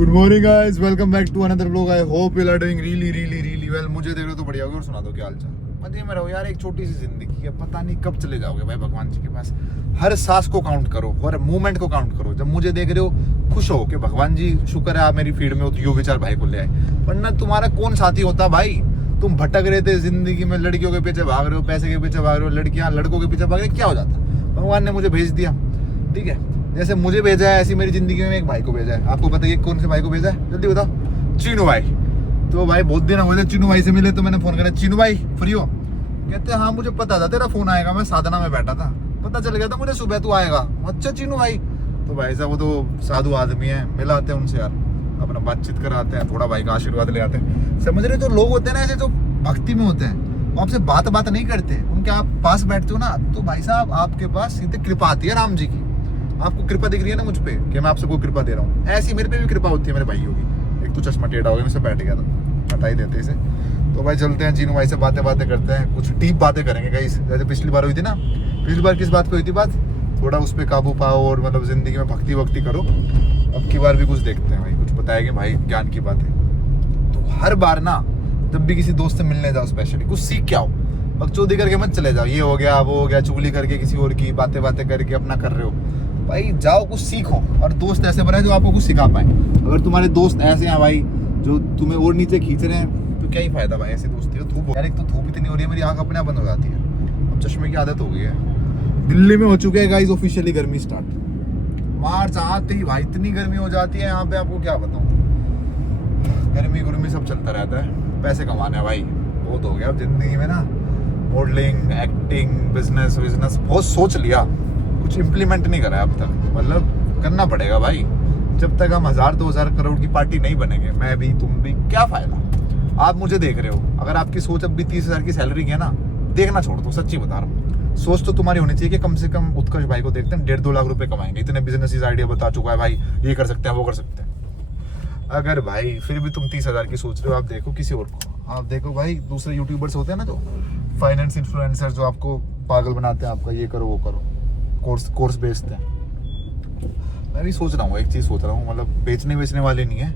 Good morning guys, welcome back to another vlog. I hope you are doing really well. मुझे देख रहे हो तो बढ़िया होगा। और सुना दो क्या हाल चाल। मजे में रहो यार, एक छोटी सी जिंदगी है, पता नहीं कब चले जाओगे भाई भगवान जी के पास। हर सांस को काउंट करो, हर मूवमेंट को काउंट करो। जब मुझे देख रहे हो खुश हो कि भगवान जी शुक्र है आप मेरी फीड में हो, तो यो विचार भाई को ले आए। वरना तुम्हारा कौन साथी होता भाई। तुम भटक रहे थे जिंदगी में, लड़कियों के पीछे भाग रहे हो, पैसे के पीछे भाग रहे हो, लड़कियां लड़कों के पीछे भाग रहे, क्या हो जाता। भगवान ने मुझे भेज दिया, ठीक है। जैसे मुझे भेजा है ऐसी मेरी जिंदगी में एक भाई को भेजा है। आपको पता है कौन से भाई को भेजा है? जल्दी बताओ। चीनू भाई। तो भाई बहुत दिन हो गए चीनू भाई से मिले, तो मैंने फोन करा, चीनू भाई फ्री हो? कहते हाँ मुझे पता था तेरा फोन आएगा, मैं साधना में बैठा था, पता चल गया था मुझे सुबह तू आएगा। अच्छा चीनू भाई। तो भाई साहब वो तो साधु आदमी है, मिलाते हैं उनसे यार, अपना बातचीत कराते हैं, थोड़ा भाई का आशीर्वाद ले आते हैं। समझ रहे? जो लोग होते हैं ना ऐसे, जो भक्ति में होते हैं, वो आपसे बात नहीं करते, उनके आप पास बैठते हो ना, तो भाई साहब आपके पास सीधे कृपा आती है राम जी की। आपको कृपा दिख रही है ना मुझ पे कि मैं आपसे कोई कृपा दे रहा हूँ, ऐसी मेरे पे भी कृपा होती है मेरे भाइयों की। एक तो चश्मा टेढ़ा हो गया, मैं बैठ गया था, हटा ही देते इसे। तो भाई चलते हैं चीनू भाई से बातें करते हैं, कुछ डीप बातें करेंगे गाइस। जैसे पिछली बार हुई थी ना, पिछली बार किस बात पे हुई थी बात, थोड़ा उस पर काबू पाओ और मतलब जिंदगी में भक्ति करो। अब की बार भी कुछ देखते हैं भाई, कुछ बताएंगे भाई ज्ञान की बातें। तो हर बार ना जब भी किसी दोस्त से मिलने जाओ, स्पेशली कुछ सीख के आओ, बकचोदी करके मत चले जाओ, ये हो गया वो हो गया, चुगली करके किसी और की बातें करके अपना कर रहे हो। भाई जाओ कुछ सीखो, और दोस्त ऐसे बनाए जो आपको कुछ सिखा पाए। अगर तुम्हारे दोस्त ऐसे हैं भाई जो तुम्हें और नीचे खींच रहे हैं, तो क्या ही फायदा भाई ऐसी दोस्ती का। धूप यार, एक तो धूप इतनी हो रही है, मेरी आंख अपने आप बंद हो जाती है, अब चश्मे की आदत हो गई है। दिल्ली में हो चुके हैं गाइस ऑफिशियली गर्मी स्टार्ट। मार्च आते ही भाई इतनी गर्मी हो जाती है यहाँ पे, आपको क्या बताऊँ। गर्मी सब चलता रहता है, पैसे कमाने हैं भाई, बहुत हो गया अब जिंदगी में ना। मॉडलिंग, एक्टिंग, बिजनेस बहुत सोच लिया, कुछ इम्प्लीमेंट नहीं करा अब तक। मतलब करना पड़ेगा भाई, जब तक हम 1000-2000 करोड़ की पार्टी नहीं बनेंगे, मैं भी तुम भी, क्या फायदा। आप मुझे देख रहे हो, अगर आपकी सोच अब भी 30,000 की सैलरी की है ना, देखना छोड़ दो, सच्ची बता रहा हूँ। सोच तो तुम्हारी होनी चाहिए कि कम से कम उत्कर्ष भाई को देखते हैं 1.5-2 लाख रुपए कमाएंगे, इतने बिजनेस आइडिया बता चुका है भाई, ये कर सकते हैं वो कर सकते हैं। अगर भाई फिर भी तुम 30,000 की सोच रहे हो, आप देखो किसी और को, आप देखो भाई दूसरे यूट्यूबर्स होते हैं ना, जो फाइनेंस इन्फ्लुएंसर, जो आपको पागल बनाते हैं, आपका ये करो वो करो, कोर्स बेचते हैं। मैं भी सोच रहा हूँ, एक चीज़ सोच रहा हूँ, मतलब बेचने वाले नहीं है,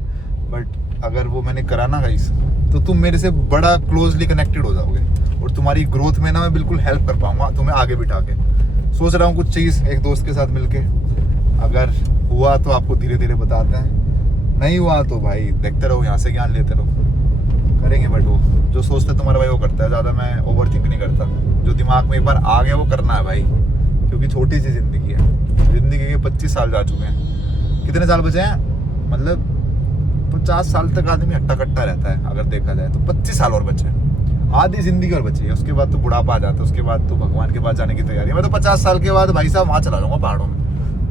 बट अगर वो मैंने करा ना गाइस, तो तुम मेरे से बड़ा क्लोजली कनेक्टेड हो जाओगे, और तुम्हारी ग्रोथ में ना मैं बिल्कुल हेल्प कर पाऊंगा तुम्हें आगे बिठा के। सोच रहा हूँ कुछ चीज़ एक दोस्त के साथ मिलके, अगर हुआ तो आपको धीरे धीरे बताते हैं, नहीं हुआ तो भाई देखते रहो, यहाँ से ज्ञान लेते रहो, करेंगे। बट वो जो सोचता है तुम्हारा भाई वो करता है, ज़्यादा मैं ओवर थिंक नहीं करता। जो दिमाग में एक बार आ गया वो करना है भाई, क्योंकि छोटी सी जिंदगी है। जिंदगी के 25 साल जा चुके हैं, कितने साल बचे हैं, मतलब 50 साल तक आदमी हट्टा कट्टा रहता है अगर देखा जाए तो। 25 साल और बचे, आधी जिंदगी और बची है, उसके बाद तो बुढ़ापा आ जाता है, उसके बाद तो भगवान के पास जाने की तैयारी है। मैं तो 50 साल के बाद भाई साहब वहाँ चला जाऊँगा पहाड़ों में,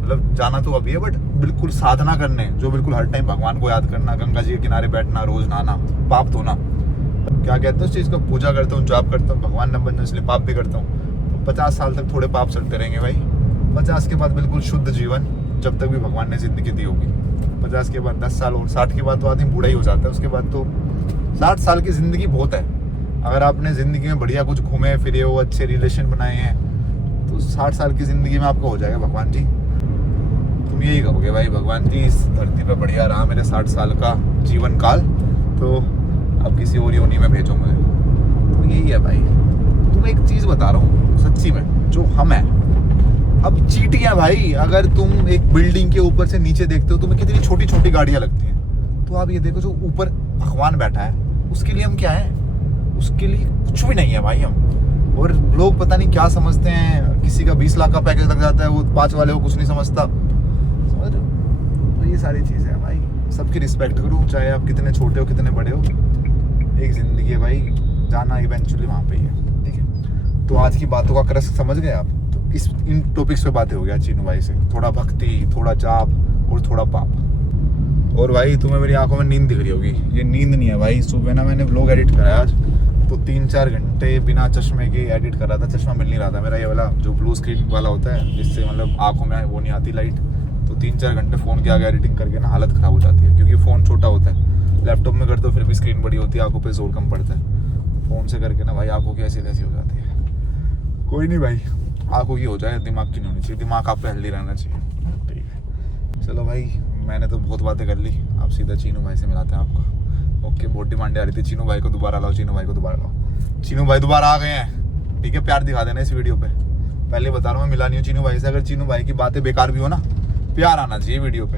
मतलब जाना तो अभी है, बट बिल्कुल साधना करने, जो बिल्कुल हर टाइम भगवान को याद करना, गंगा जी के किनारे बैठना, रोज नहाना, पाप धोना, क्या कहते हैं उस चीज़ को, पूजा करता हूँ, जाप करता हूँ, भगवान न बनने इसलिए पाप भी करता हूँ। 50 साल तक थोड़े पाप चलते रहेंगे भाई, 50 के बाद बिल्कुल शुद्ध जीवन, जब तक भी भगवान ने जिंदगी दी होगी। 50 के बाद 10 साल और 60 के बाद तो आदमी बूढ़ा ही हो जाता है, उसके बाद तो 60 साल की जिंदगी बहुत है। अगर आपने जिंदगी में बढ़िया कुछ घूमे फिरे हो, अच्छे रिलेशन बनाए हैं, तो 60 साल की जिंदगी में आपको हो जाएगा भगवान जी, तुम यही कहोगे भाई भगवान जी इस धरती पर बढ़िया रहा मेरे 60 साल का जीवन काल, तो अब किसी और योनि में भेजो मुझे। तो यही है भाई, तुम्हें एक चीज़ बता रहा हूँ सच्ची में, जो हम हैं अब चीटी है भाई। अगर तुम एक बिल्डिंग के ऊपर से नीचे देखते हो, तुम्हें कितनी छोटी छोटी गाड़ियाँ लगती हैं, तो आप ये देखो जो ऊपर भगवान बैठा है, उसके लिए हम क्या है, उसके लिए कुछ भी नहीं है भाई हम। और लोग पता नहीं क्या समझते हैं, किसी का 20 लाख का पैकेज लग जाता है, वो 5 वाले को कुछ नहीं समझता। तो ये सारी चीज़ें हैं भाई, सबकी रिस्पेक्ट करो, चाहे आप कितने छोटे हो कितने बड़े हो, एक जिंदगी है भाई, जाना इवेंचुअली वहाँ पे ही है, ठीक है। तो आज की बातों का क्रस समझ गए आप, तो इन टॉपिक्स पे बातें हो गया चीनू भाई से, थोड़ा भक्ति, थोड़ा जाप और थोड़ा पाप। और भाई तुम्हें मेरी आंखों में नींद दिख रही होगी, ये नींद नहीं है भाई। सुबह ना मैंने व्लॉग एडिट करा आज, तो 3-4 घंटे बिना चश्मे के एडिट कर रहा था, चश्मा मिल नहीं रहा था मेरा, ये वाला जो ब्लू स्क्रीन वाला होता है, जिससे मतलब आंखों में वो नहीं आती लाइट। तो 3-4 घंटे फ़ोन के आगे एडिटिंग करके ना हालत ख़राब हो जाती है, क्योंकि फ़ोन छोटा होता है, लैपटॉप में करते हो फिर भी स्क्रीन बड़ी होती है, आंखों पे जोर कम पड़ता है। फ़ोन से करके ना भाई आंखों की ऐसी तैसी हो जाती है। कोई नहीं भाई, आंखों की हो जाए, दिमाग की नहीं होनी चाहिए, दिमाग आप पे हेल्दी रहना चाहिए, ठीक है। चलो भाई मैंने तो बहुत बातें कर ली, आप सीधा चीनू भाई से मिलाते हैं आपको। ओके, बहुत डिमांडें आ रही थी, चीनू भाई को दोबारा लाओ, चीनू भाई को दोबारा लाओ। चीनू भाई दोबारा आ गए हैं, ठीक है, प्यार दिखा देना इस वीडियो पे। पहले बता रहा हूँ, मैं मिला नहीं हूँ चीनू भाई से। अगर चीनू भाई की बातें बेकार भी हो ना, प्यार आना चाहिए वीडियो पे,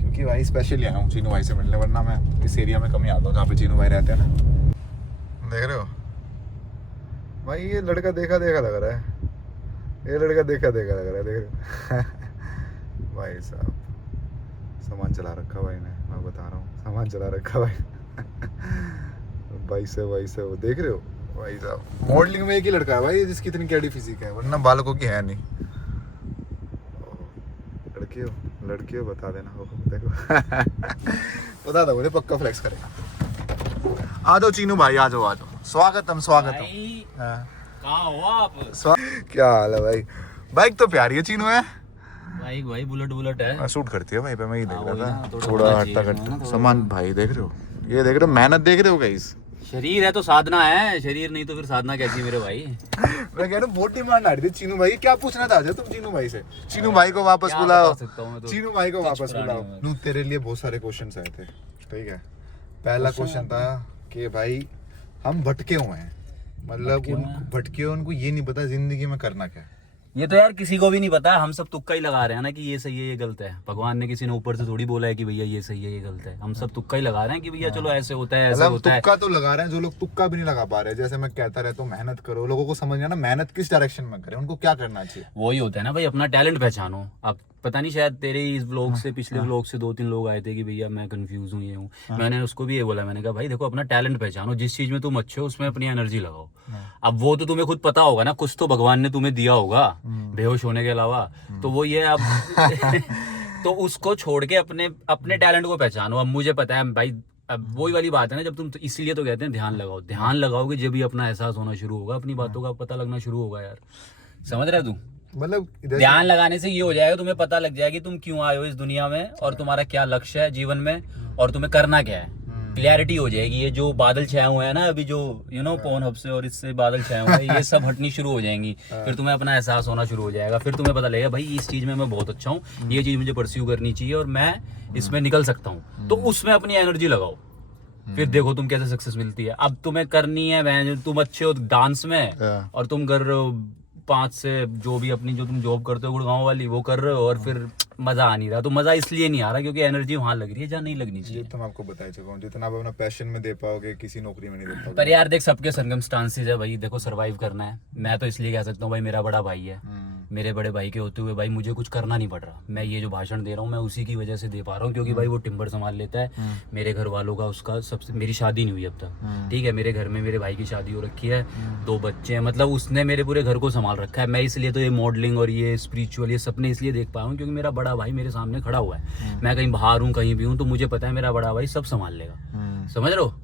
क्योंकि भाई स्पेशली आया हूँ चीनू भाई से मिलने, वरना मैं इस एरिया में कम ही आता हूँ जहाँ पे चीनू भाई रहते हैं ना। देख रहे हो भाई, ये लड़का देखा देखा लग रहा है, ये लड़का देखा देखा लग रहा है, देख रहे हो भाई साहब, सामान चला रखा भाई ने, मैं बता रहा हूँ सामान चला रखा भाई भाई से वो देख रहे हो भाई साहब। मॉडलिंग में एक ही लड़का है भाई जिसकी इतनी कैडी फिजिक है, वरना बालकों की है नहीं। लड़की हो बता देना, हो देखो बता दो, मुझे पक्का फ्लेक्स करेगा। आ जाओ चीनू भाई, आ जाओ स्वागतम। कहाँ हो आप? क्या हाल है भाई? बाइक तो प्यारी है चीनू है भाई बुलेट है, सूट करती है भाई पे, मैं ही देख रहा था, थोड़ा थोड़ा चाहिए हटता सामान। भाई देख रहे हो, ये देख रहे हो, मेहनत देख रहे हो गाइस। शरीर है तो साधना है, शरीर नहीं तो फिर साधना कैसी मेरे भाई। मैं कह रहा हूँ बहुत डिमांड आ रही थी चीनू भाई, क्या पूछना था तुम चीनू भाई से? चीनू भाई को वापस बुलाओ, चीनू भाई को वापस बुलाओ। नू तेरे लिए बहुत सारे क्वेश्चंस आए थे, ठीक है। पहला क्वेश्चन था कि भाई हम भटके हुए हैं, मतलब भटके हुए, उनको ये नहीं पता जिंदगी में करना क्या है। ये तो यार किसी को भी नहीं पता, हम सब तुक्का ही लगा रहे हैं ना कि ये सही है ये गलत है। भगवान ने किसी ने ऊपर से थोड़ी बोला है कि भैया ये सही है ये गलत है, हम सब तुक्का ही लगा रहे हैं कि भैया चलो ऐसे होता है ऐसे होता है। तुक्का तो लगा रहे हैं, जो लोग तुक्का भी नहीं लगा पा रहे, जैसे मैं कहता रहता हूँ मेहनत करो, लोगों को समझ ना मेहनत किस डायरेक्शन में करें, उनको क्या करना चाहिए। वही होता है ना भाई, अपना टैलेंट पहचानो। अब पता नहीं, शायद तेरे इस ब्लॉग से पिछले ब्लॉग से 2-3 लोग आए थे कि भैया मैं कंफ्यूज हूँ, ये हूँ। मैंने उसको भी ये बोला, मैंने कहा भाई देखो अपना टैलेंट पहचानो, जिस चीज में तुम अच्छे हो उसमें अपनी एनर्जी लगाओ। अब वो तो तुम्हें खुद पता होगा ना, कुछ तो भगवान ने तुम्हें दिया होगा बेहोश होने के अलावा, तो वो ये अब तो उसको छोड़ के अपने टैलेंट को पहचानो। अब मुझे पता है भाई, अब वही वाली बात है ना, जब तुम, इसीलिए तो कहते हैं ध्यान लगाओगे जब भी अपना एहसास होना शुरू होगा, अपनी बातों का पता लगना शुरू होगा यार। समझ रहे तू? मतलब ध्यान लगाने से ये हो जाएगा, तुम्हें पता लग जाएगा कि तुम क्यों आए हो इस दुनिया में और तुम्हारा क्या लक्ष्य है जीवन में और तुम्हें करना क्या है। क्लैरिटी हो जाएगी। ये जो बादल छाए हुए हैं ना अभी, जो पोर्न हब से और इससे बादल छाए हुए हैं, ये सब हटनी शुरू हो जाएंगी। फिर तुम्हें अपना एहसास होना शुरू हो जाएगा, फिर तुम्हें पता लगेगा भाई इस चीज में मैं बहुत अच्छा हूँ, ये चीज मुझे परस्यू करनी चाहिए और मैं इसमें निकल सकता हूँ, तो उसमें अपनी एनर्जी लगाओ। फिर देखो तुम कैसे सक्सेस मिलती है। अब तुम्हें करनी है, तुम अच्छे हो डांस में और तुम कर रहे हो 5 से जो भी अपनी जो तुम जॉब करते हो गुड़गांव वाली, वो कर रहे हो और फिर मजा आ नहीं रहा। तो मजा इसलिए नहीं आ रहा क्योंकि एनर्जी वहां लग रही है जहाँ नहीं लगनी चाहिए। तो मैं आपको बता चुका हूँ, जितना आप अपना पैशन में दे पाओगे किसी नौकरी में नहीं दे पाओगे। पर यार देख, सबके सर्कमस्टांसेस है भाई, देखो सर्वाइव करना है। मैं तो इसलिए कह सकता हूँ भाई, मेरा बड़ा भाई है, मेरे बड़े भाई के होते हुए भाई मुझे कुछ करना नहीं पड़ रहा। मैं ये जो भाषण दे रहा हूँ मैं उसी की वजह से दे पा रहा हूँ, क्योंकि भाई वो टिम्बर संभाल लेता है। मेरे घर वालों का, उसका सबसे, मेरी शादी नहीं हुई अब तक, ठीक है, मेरे घर में मेरे भाई की शादी हो रखी है, 2 बच्चे हैं, मतलब उसने मेरे पूरे घर को संभाल रखा है। मैं इसलिए तो ये मॉडलिंग और ये स्पिरिचुअल ये सपने इसलिए देख पा रहा हूँ क्योंकि मेरा बड़ा भाई मेरे सामने खड़ा हुआ है। मैं कहीं बाहर हूँ कहीं भी हूँ तो मुझे पता है मेरा बड़ा भाई सब संभाल लेगा। समझ रहे हो?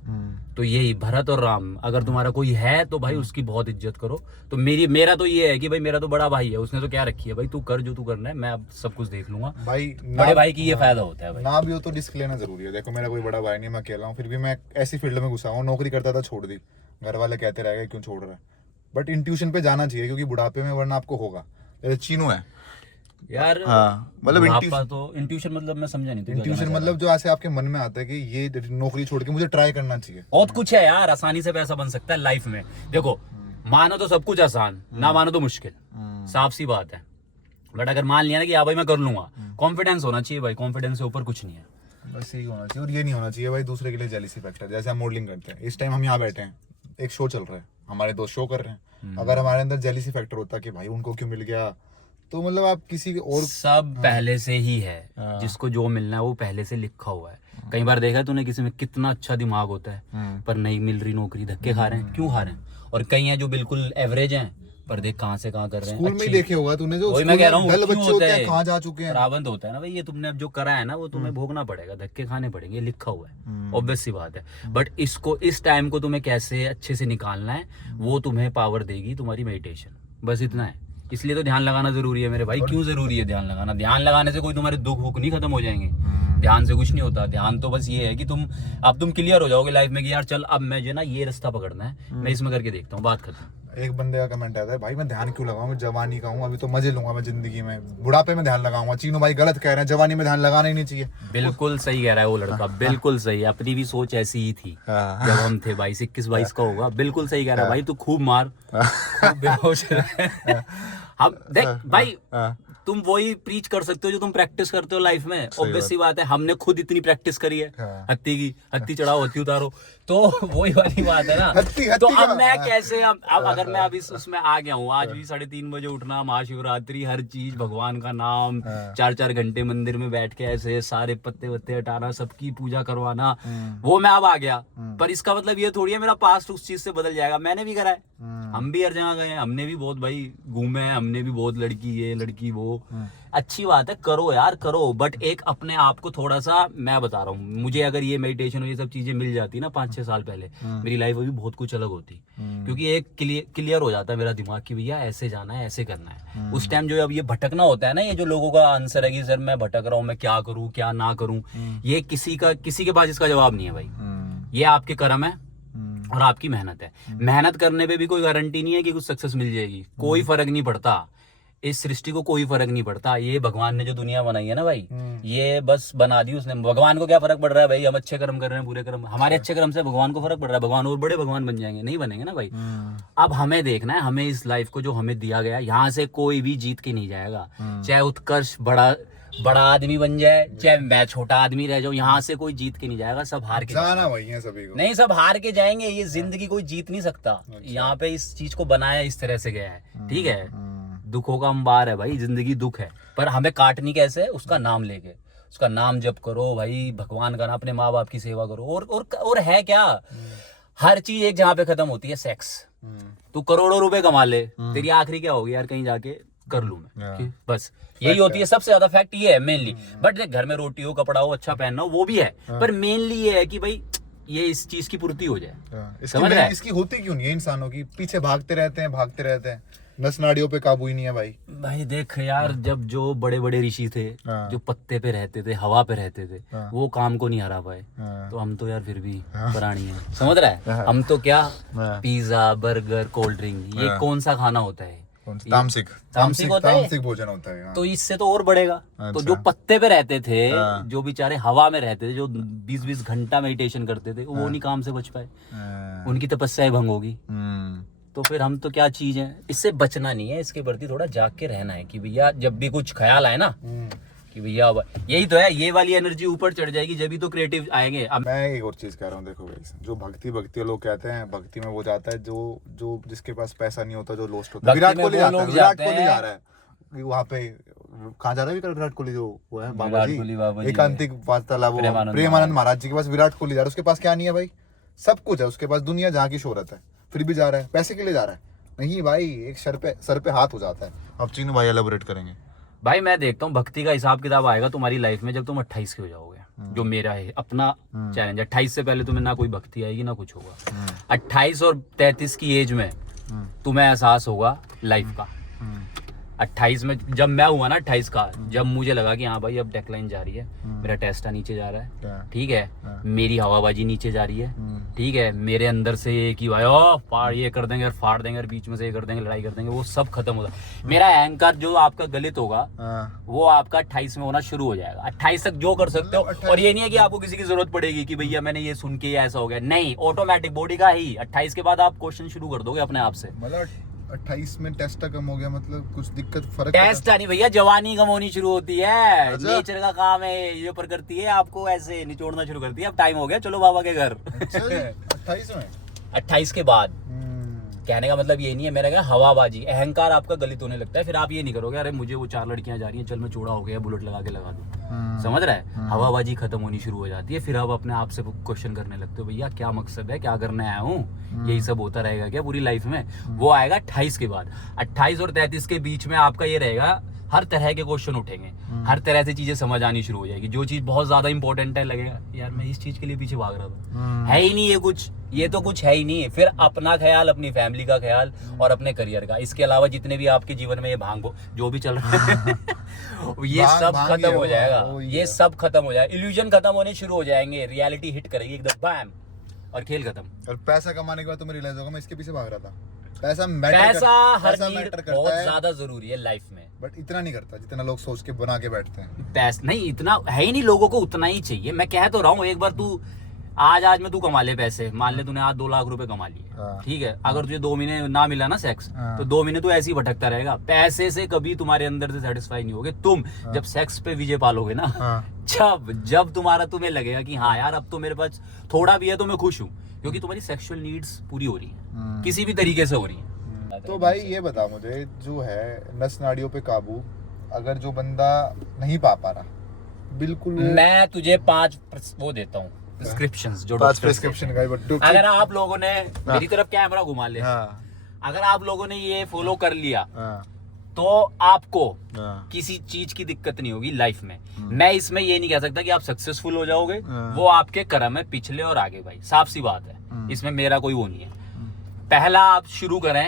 तो यही भरत और राम, अगर तुम्हारा कोई है तो भाई उसकी बहुत इज्जत करो। तो मेरा तो ये है कि भाई मेरा तो बड़ा भाई है, उसने तो क्या रखी है भाई, तू कर जो तू करना है, मैं अब सब कुछ देख लूंगा भाई। बड़े भाई की ये फायदा होता है भाई। ना भी हो तो रिस्क लेना जरूरी है। देखो मेरा कोई बड़ा भाई नहीं, मैं अकेला हूँ, फिर भी मैं ऐसी फील्ड में घुसा हूँ, नौकरी करता था छोड़ दी, घर वाले कहते रह गए क्यों छोड़ रहा है, बट इंट्यूशन पे जाना चाहिए क्योंकि बुढ़ापे में वरना आपको होगा। चीनू है यार, मतलब इंट्यूशन मतलब मैं समझा नहीं। इंट्यूशन मतलब जो ऐसे आपके मन में आता है कि ये नौकरी छोड़ के मुझे ट्राई करना चाहिए। बहुत कुछ है यार, आसानी से पैसा बन सकता है लाइफ में। देखो मानो तो सब कुछ आसान, ना मानो तो मुश्किल, साफ सी बात है। बट अगर मान लिया ना कि हाँ भाई मैं कर लूंगा, कॉन्फिडेंस होना चाहिए भाई, कॉन्फिडेंस से ऊपर कुछ नहीं है। बस यही होना चाहिए, और ये नहीं होना चाहिए भाई दूसरे के लिए जेलिसी फैक्टर। जैसे हम मॉडलिंग करते हैं, इस टाइम हम यहाँ बैठे हैं, एक शो चल रहा है, हमारे दोस्त शो कर रहे हैं, अगर हमारे अंदर जेलिसी फैक्टर होता कि भाई उनको क्यों मिल गया, तो मतलब आप किसी और सब पहले से ही है, जिसको जो मिलना है वो पहले से लिखा हुआ है। कई बार देखा है तूने किसी में कितना अच्छा दिमाग होता है पर नहीं मिल रही नौकरी, धक्के खा रहे हैं, क्यों खा रहे हैं? और कई हैं जो बिल्कुल एवरेज हैं पर देख कहाँ से कहाँ कर रहे हैं। स्कूल में देखे होगा तूने, जो मैं कह रहा हूँ बच्चे होते हैं कहाँ जा चुके हैं। रावंत होता है ना भाई, ये तुमने अब जो करा है ना वो तुम्हें भोगना पड़ेगा, धक्के खाने पड़ेंगे, लिखा हुआ है, ऑब्वियस सी बात है। बट इसको, इस टाइम को तुम्हें कैसे अच्छे से निकालना है वो तुम्हें पावर देगी तुम्हारी मेडिटेशन, बस इतना है। इसलिए तो ध्यान लगाना जरूरी है मेरे भाई। क्यों जरूरी है ध्यान लगाना? ध्यान लगाने से कोई तुम्हारे दुख वुख नहीं खत्म हो जाएंगे, ध्यान से कुछ नहीं होता। ध्यान तो बस ये है कि तुम क्लियर हो जाओगे लाइफ में कि यार चल अब मैं जो ना ये रास्ता पकड़ना है, मैं इसमें करके देखता हूँ, बात खत्म। एक बंदे का कमेंट आता है, भाई मैं ध्यान क्यों लगाऊं, मैं जवानी का हूँ, अभी तो मजे लूंगा मैं जिंदगी में, बुढ़ापे में ध्यान लगाऊंगा। चीनू भाई गलत कह रहे हैं, जवानी में ध्यान लगाना ही नहीं चाहिए। बिल्कुल सही कह रहा है वो लड़का, बिल्कुल सही। अपनी भी सोच ऐसी ही थी हाँ। जब हम थे 22-21 का होगा। बिल्कुल सही कह रहा है भाई, तू खूब मार, खूब बेहोश रह। हम देख भाई, तुम वही प्रीच कर सकते हो जो तुम प्रैक्टिस करते हो लाइफ में। ऑब्वियस सी बात है, हमने खुद इतनी प्रैक्टिस करी है। हत्ती की हत्ती चढ़ाओ, हत्ती उतारो, तो वही वाली बात है ना। तो अब मैं कैसे, अब अगर मैं अभी उसमें आ गया हूँ, आज भी 3:30 बजे उठना, महाशिवरात्रि, हर चीज भगवान का नाम, 4-4 घंटे मंदिर में बैठ के ऐसे सारे पत्ते वत्ते हटाना, सबकी पूजा करवाना, वो मैं अब आ गया। पर इसका मतलब ये थोड़ी है मेरा पास्ट उस चीज से बदल जाएगा। मैंने भी करा है, हम भी हर जगह गए हैं, हमने भी बहुत भाई घूमे हैं, हमने भी बहुत लड़की ये लड़की वो। अच्छी बात है, करो यार करो, बट एक अपने आप को थोड़ा सा, मैं बता रहा हूँ, मुझे अगर ये मेडिटेशन और ये सब चीजें मिल जाती ना 5-6 साल पहले, मेरी लाइफ अभी बहुत कुछ अलग होती। क्योंकि एक क्लियर हो जाता है मेरा दिमाग कि भैया ऐसे जाना है, ऐसे करना है। उस टाइम जो अब ये भटकना होता है ना, ये जो लोगों का आंसर है कि सर मैं भटक रहा हूँ, मैं क्या करूँ क्या ना करूँ, ये किसी के पास इसका जवाब नहीं है भाई। ये आपके कर्म है और आपकी मेहनत है। मेहनत करने पे भी कोई गारंटी नहीं है कि कुछ सक्सेस मिल जाएगी, कोई फर्क नहीं पड़ता। इस सृष्टि को कोई फर्क नहीं पड़ता। ये भगवान ने जो दुनिया बनाई है ना भाई, ये बस बना दी उसने। भगवान को क्या फर्क पड़ रहा है भाई, हम अच्छे कर्म कर रहे हैं, बुरे कर्म, हमारे अच्छे कर्म से भगवान को फर्क पड़ रहा है। भगवान और बड़े भगवान बन जाएंगे, नहीं बनेंगे ना भाई। अब हमें देखना है, हमें इस लाइफ को जो हमें दिया गया, यहाँ से कोई भी जीत के नहीं जाएगा। चाहे उत्कर्ष बड़ा आदमी बन जाए, चाहे मैं छोटा आदमी रह जाऊं, यहाँ से कोई जीत के नहीं जाएगा, सब हार के जाना वही है सभी को। नहीं, सब हार के जाएंगे। ये जिंदगी कोई जीत नहीं सकता। यहाँ पे इस चीज को बनाया इस तरह से गया है, ठीक है। दुखों का अंबार है भाई, जिंदगी दुख है, पर हमें काटनी कैसे, उसका नाम लेके, उसका नाम जप करो भाई, भगवान का नाम, अपने माँ बाप की सेवा करो। और है क्या, हर चीज एक जहाँ पे खत्म होती है, सेक्स। तू करोड़ों रुपए कमा ले, तेरी आखिरी क्या होगी यार, कहीं जाके कर लूं मैं, बस यही होती है। सबसे ज्यादा फैक्ट ये है मेनली। बट देख, घर में रोटी हो, कपड़ा हो, अच्छा पहनना हो, वो भी है, पर मेनली ये है कि भाई ये इस चीज की पूर्ति हो जाए। समझ रहा है? इसकी होती क्यों नहीं है, इंसानों की पीछे भागते रहते हैं, नस नाड़ियों पे काबू ही नहीं है भाई। देख यार, जब जो बड़े बड़े ऋषि थे, जो पत्ते पे रहते थे, हवा पे रहते थे, वो काम को नहीं हरा पाए, तो हम तो यार फिर भी प्राणी हैं। समझ रहा है? हम तो क्या, पिज्जा, बर्गर, कोल्ड ड्रिंक, ये कौन सा खाना होता है? तामसिक होता है, तामसिक भोजन होता है। तो इससे तो और बढ़ेगा। तो जो पत्ते पे रहते थे, जो बेचारे हवा में रहते थे, जो 20-20 घंटा मेडिटेशन करते थे, वो नहीं काम से बच पाए, उनकी तपस्या भंग होगी। तो फिर हम तो क्या चीज है, इससे बचना नहीं है, इसके प्रति थोड़ा जाग के रहना है कि भैया जब भी कुछ ख्याल आए ना कि भैया यही तो है, ये वाली एनर्जी ऊपर चढ़ जाएगी, जब भी तो क्रिएटिव आएंगे। अब मैं एक और चीज कह रहा हूँ, देखो भाई, जो भक्ति लोग कहते हैं, भक्ति में वो जाता है जो जिसके पास पैसा नहीं होता, जो लोस्ट होता है। विराट कोहली जा रहा है वहाँ पे, कहाँ जा रहा है विराट कोहली, जो वो है बाबा जी, एकांतिक वार्तालाप, वो प्रेमानंद महाराज जी के पास विराट कोहली जा रहा है। उसके पास क्या नहीं है भाई, सब कुछ है उसके पास, दुनिया जहाँ की शोहरत है, फिर भी जा रहा है, पैसे के लिए जा रहा है। नहीं भाई, एक सर पे हाथ हो जाता है। अब चीनू भाई एलाबोरेट करेंगे। भाई मैं देखता हूँ भक्ति का हिसाब किताब आएगा तुम्हारी लाइफ में जब तुम 28 के हो जाओगे, जो मेरा है अपना चैलेंज। 28 से पहले तुम्हें ना कोई भक्ति आएगी ना कुछ होगा। 28 और 33 की एज में तुम्हें एहसास होगा लाइफ का। 28 में जब मैं हुआ ना, 28 का, जब मुझे लगा कि हाँ भाई अब डेक्लाइन जा रही है, मेरा टेस्टा नीचे जा रहा है, ठीक है, मेरी हवाबाजी नीचे जा रही है, ठीक है, मेरे अंदर से ये कि भाई फाड़ ये कर देंगे और फाड़ देंगे और बीच में से ये कर देंगे, लड़ाई कर देंगे, वो सब खत्म होगा। मेरा अहंकार जो आपका गलित होगा वो आपका 28 में होना शुरू हो जाएगा। 28 तक जो कर सकते हो, और ये नहीं है कि आपको किसी की जरूरत पड़ेगी कि भैया मैंने ये सुन के ऐसा हो गया, नहीं, ऑटोमेटिक बॉडी का ही 28 के बाद आप क्वेश्चन शुरू कर दोगे अपने आप से। 28 में टेस्टा कम हो गया, मतलब कुछ दिक्कत फर्क टेस्टा नहीं भैया, जवानी कम होनी शुरू होती है। नेचर का काम है, ये प्रकृति है, आपको ऐसे निचोड़ना शुरू करती है। अब टाइम हो गया, चलो बाबा के घर। 28 में 28 के बाद कहने का मतलब ये नहीं है, मेरा क्या, हवाबाजी, अहंकार आपका गलित होने लगता है। फिर आप ये नहीं करोगे अरे मुझे वो 4 लड़कियां जा रही हैं, चल मैं चूड़ा हो गया, बुलेट लगा के लगा दूं। समझ रहा है? हवाबाजी खत्म होनी शुरू हो जाती है। फिर आप अपने आप से क्वेश्चन करने लगते हो, भैया क्या मकसद है, क्या करने आया हूँ, यही सब होता रहेगा क्या पूरी लाइफ में? वो आएगा 28 के बाद। 28 और 33 के बीच में आपका ये रहेगा, हर तरह के क्वेश्चन उठेंगे, हर तरह से चीजें समझ आनी शुरू हो जाएगी। जो चीज बहुत ज्यादा इंपॉर्टेंट है, लगेगा यार मैं इस चीज के लिए पीछे भाग रहा था, है ही नहीं ये कुछ, ये तो कुछ है ही नहीं। फिर अपना ख्याल, अपनी फैमिली का ख्याल और अपने करियर का, इसके अलावा जितने भी आपके जीवन में ये भांग जो भी चल रहा है ये सब खत्म हो जाएगा, ये सब खत्म हो जाएगा, इल्यूजन खत्म होने शुरू हो जाएंगे, रियलिटी हिट करेगी एकदम बैम, और खेल खत्म। और पैसा कमाने के बाद तुम्हें रियलाइज होगा मैं इसके पीछे भाग रहा था। पैसा हर नीड मैटर बहुत करता है, ज्यादा जरूरी है लाइफ में, बट इतना नहीं करता जितना लोग सोच के बना के बैठते हैं। पैसा नहीं इतना है ही नहीं, लोगों को उतना ही चाहिए। मैं कह तो रहा हूँ, एक बार तू आज में तू कमा ले पैसे, मान ले तूने आज 2 लाख रुपए कमा लिए, हाँ। ठीक है, अगर तुझे 2 महीने ना मिला ना सेक्स, हाँ। तो 2 महीने तू ऐसे ही भटकता रहेगा। पैसे से कभी तुम्हारे अंदर से सेटिस्फाई नहीं होगे तुम। हाँ। जब सेक्स पे विजय पालोगे ना, हाँ। जब तुम्हें लगेगा कि हाँ यार अब तो मेरे पास थोड़ा भी है तो मैं खुश हूँ, क्योंकि तुम्हारी सेक्सुअल नीड्स पूरी हो रही है, किसी भी तरीके से हो रही है। तो भाई ये बता मुझे, जो है नस नाड़ियों पे काबू, अगर जो बंदा नहीं पा रहा बिल्कुल, मैं तुझे 5 वो देता हूँ प्रिस्क्रिप्शंस, जो 5 प्रिस्क्रिप्शन का, बट अगर आप लोगों ने मेरी तरफ कैमरा घुमा ले, हाँ। अगर आप लोगों ने ये फॉलो कर लिया, हाँ। तो आपको हाँ। किसी चीज की दिक्कत नहीं होगी लाइफ में। मैं इसमें ये नहीं कह सकता कि आप सक्सेसफुल हो जाओगे, हाँ। वो आपके कर्म है पिछले और आगे, भाई साफ सी बात है, इसमें मेरा कोई वो नहीं है। पहला आप शुरू करें,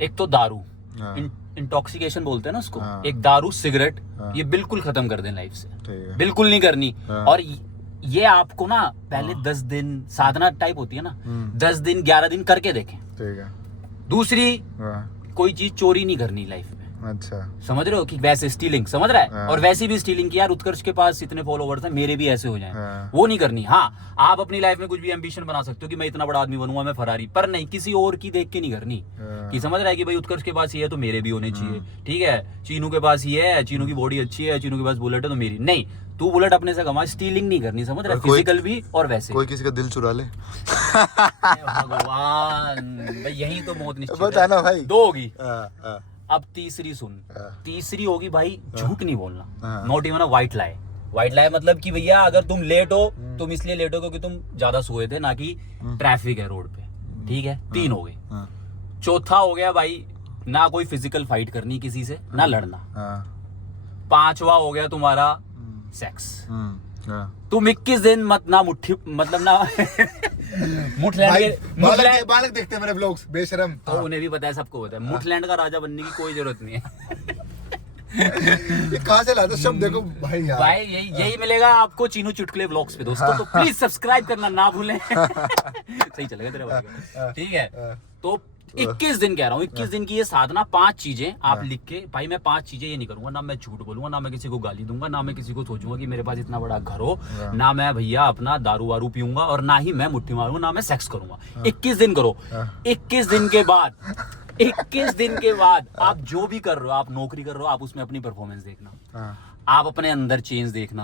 एक तो दारू, हाँ। इंटॉक्सिकेशन बोलते हैं ना उसको, हाँ। एक दारू सिगरेट, हाँ। ये बिल्कुल खत्म कर दें लाइफ से, ठीक है। बिल्कुल नहीं करनी। हाँ। और ये आपको ना पहले 10 दिन साधना टाइप होती है ना, 10 दिन 11 दिन करके देखें। ठीक है। दूसरी, हाँ। कोई चीज चोरी नहीं करनी लाइफ में, अच्छा। समझ रहे हो, कि वैसे स्टीलिंग, समझ रहा है, हाँ। और वैसी भी स्टीलिंग की यार उत्कर्ष के पास इतने फॉलोवर्स हैं, मेरे भी ऐसे हो जाएं, हाँ। वो नहीं करनी। हाँ, आप अपनी लाइफ में कुछ भी एम्बिशन बना सकते हो कि मैं इतना बड़ा आदमी बनूंगा, मैं फरारी, पर नहीं किसी और की देख के नहीं करनी। हाँ। कि समझ रहा है कि भाई उत्कर्ष के पास ये है तो मेरे भी होने चाहिए, ठीक है, चीनू के पास ये है, चीनू की बॉडी अच्छी है, चीनू के पास बुलेट है तो मेरी नहीं। तू बुलेट अपने से कमा, स्टीलिंग नहीं करनी, समझ रहा है, फिजिकल भी और वैसे। कोई किसी का दिल चुरा ले, भगवान भाई, यही तो मौत निश्चित बता ना भाई। 2 होगी। हाँ। अब तीसरी सुन, हाँ। तीसरी होगी भाई, झूठ नहीं बोलना, हाँ। Not even a white lie. White lie मतलब कि भैया अगर तुम लेट हो, तुम इसलिए लेट हो क्योंकि तुम ज्यादा सोए थे, ना कि ट्रैफिक है रोड पे, ठीक है। 3 हो गए। हाँ। चौथा हो गया भाई, ना कोई फिजिकल फाइट करनी किसी से, ना लड़ना। हाँ। 5वां हो गया तुम्हारा सेक्स। हाँ। तुम 21 दिन मत ना मुट्ठी, मतलब ना मुठलैंड बालक देखते हैं मेरे व्लॉग्स, बेशरम। तो उन्हें भी पता है, सबको पता है, मुठलैंड का राजा बनने की कोई जरूरत नहीं है। ये कहाँ से लाते शब्द, देखो भाई यार। भाई यही मिलेगा आपको चीनू चुटकुले व्लॉग्स पे दोस्तों, तो प्लीज सब्सक्राइब करना ना भूलें। सही चलेगा तेरा भाई का, ठीक है। तो 21 दिन कह रहा हूँ, 21 दिन की ये साधना, 5 चीजें आप लिख के, भाई मैं 5 चीजें ये नहीं करूंगा, ना मैं झूठ बोलूंगा, ना मैं किसी को गाली दूंगा, ना मैं किसी को सोचूंगा कि मेरे पास इतना बड़ा घर हो, ना मैं भैया अपना दारू वारू पीऊंगा, और ना ही मैं मुट्ठी मारूंगा, ना मैं सेक्स करूंगा। 21 दिन करो। 21 दिन के बाद 21 दिन के बाद आप जो भी कर रहे हो, आप नौकरी कर रहे हो, आप उसमें अपनी परफॉर्मेंस देखना, आप अपने अंदर चेंज देखना,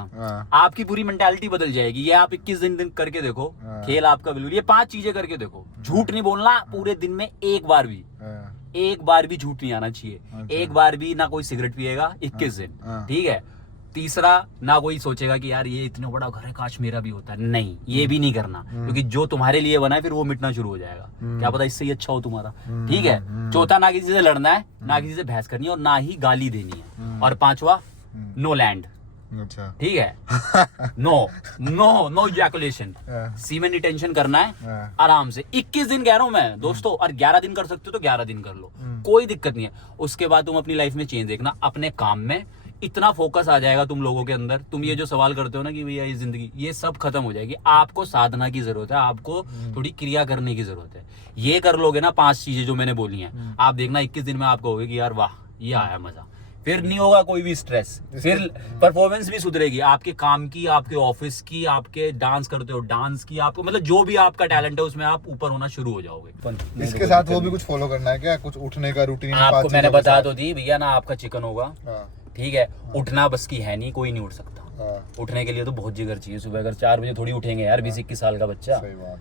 आपकी पूरी मेंटालिटी बदल जाएगी। ये आप 21 दिन करके देखो, खेल आपका बिल्कुल। ये 5 चीजें करके देखो, झूठ नहीं बोलना पूरे दिन में, एक बार भी झूठ नहीं आना चाहिए, एक बार भी ना कोई सिगरेट पिएगा 21 दिन, ठीक है। तीसरा, ना कोई सोचेगा कि यार ये इतना बड़ा घर है, काश मेरा भी होता, नहीं, ये भी नहीं करना, क्योंकि जो तुम्हारे लिए बना है फिर वो मिटना शुरू हो जाएगा, क्या पता इससे ही अच्छा हो तुम्हारा, ठीक है। चौथा, ना किसी से लड़ना है, ना किसी से बहस करनी है, और ना ही गाली देनी है। और 5वां, नो लैंड, ठीक है, नो इजैकुलेशन, सीमेन रिटेंशन करना है आराम से। 21 दिन कह रहा हूं मैं दोस्तों, और 11 दिन कर सकते हो तो 11 दिन कर लो, कोई दिक्कत नहीं है। उसके बाद तुम अपनी लाइफ में चेंज देखना, अपने काम में इतना फोकस आ जाएगा तुम लोगों के अंदर। तुम ये जो सवाल करते हो ना कि भैया ये जिंदगी, ये सब खत्म हो जाएगी। आपको साधना की जरूरत है, आपको थोड़ी क्रिया करने की जरूरत है। ये कर लोगे ना 5 चीजें जो मैंने बोली हैं, आप देखना 21 दिन में आपको होगा कि यार वाह, ये आया मजा। फिर नहीं होगा कोई भी स्ट्रेस, फिर परफॉर्मेंस भी सुधरेगी आपके काम की, आपके ऑफिस की, आपके डांस करते हो डांस की, आपको मतलब जो भी आपका टैलेंट है उसमें आप ऊपर होना शुरू हो जाओगे। इसके साथ वो भी कुछ फॉलो करना है क्या, कुछ उठने का रूटीन? आपको मैंने बता तो दी भैया ना, आपका चिकन होगा, ठीक है। उठना बस की है नहीं, कोई नहीं उठ सकता। उठने के लिए तो बहुत जिगर चाहिए। सुबह अगर 4 बजे थोड़ी उठेंगे यार 20-21 साल का बच्चा,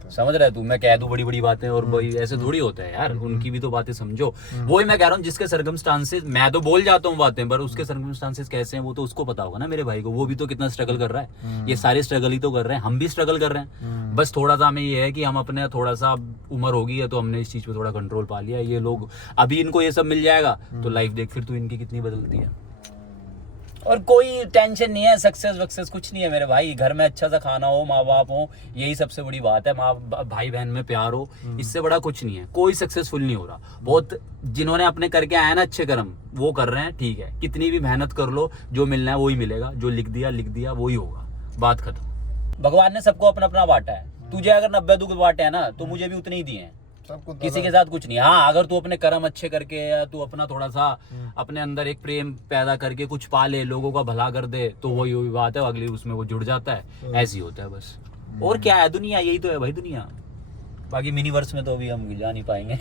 समझ रहा है तू। मैं कह दूं बड़ी बड़ी बातें, और भाई ऐसे थोड़ी होता है यार, उनकी भी तो बातें समझो। वही मैं कह रहा हूँ, जिसके सर्कमस्टांसेस, मैं तो बोल जाता हूँ बातें, पर उसके सर्कमस्टांसेस कैसे हैं वो तो उसको पता होगा ना मेरे भाई को। वो भी तो कितना स्ट्रगल कर रहा है, ये सारे स्ट्रगल ही तो कर रहे हैं, हम भी स्ट्रगल कर रहे हैं। बस थोड़ा सा हमें ये है कि हम अपने, थोड़ा सा उम्र होगी है तो हमने इस चीज पे थोड़ा कंट्रोल पा लिया। ये लोग अभी इनको ये सब मिल जाएगा तो लाइफ देख फिर तू इनकी कितनी बदलती है। और कोई टेंशन नहीं है, सक्सेस वक्सेस कुछ नहीं है मेरे भाई। घर में अच्छा सा खाना हो, माँ बाप हो, यही सबसे बड़ी बात है। माँ भाई बहन में प्यार हो, इससे बड़ा कुछ नहीं है। कोई सक्सेसफुल नहीं हो रहा। बहुत जिन्होंने अपने करके आया ना अच्छे कर्म, वो कर रहे हैं, ठीक है। कितनी भी मेहनत कर लो, जो मिलना है वही मिलेगा, जो लिख दिया वही होगा, बात खत्म। भगवान ने सबको अपना अपना बांटा है। तुझे अगर 90 दुख बांटे हैं ना, तो मुझे भी उतने ही दिए हैं। सबको किसी के साथ कुछ नहीं। हाँ, अगर तू अपने कर्म अच्छे करके या तू अपना थोड़ा सा अपने अंदर एक प्रेम पैदा करके कुछ पाले, लोगों का भला कर दे, तो वही बात है, अगली उसमें वो जुड़ जाता है। ऐसी होता है बस। और क्या है दुनिया, यही तो है भाई दुनिया। बाकी मिनीवर्स में तो अभी हम जा नहीं पाएंगे।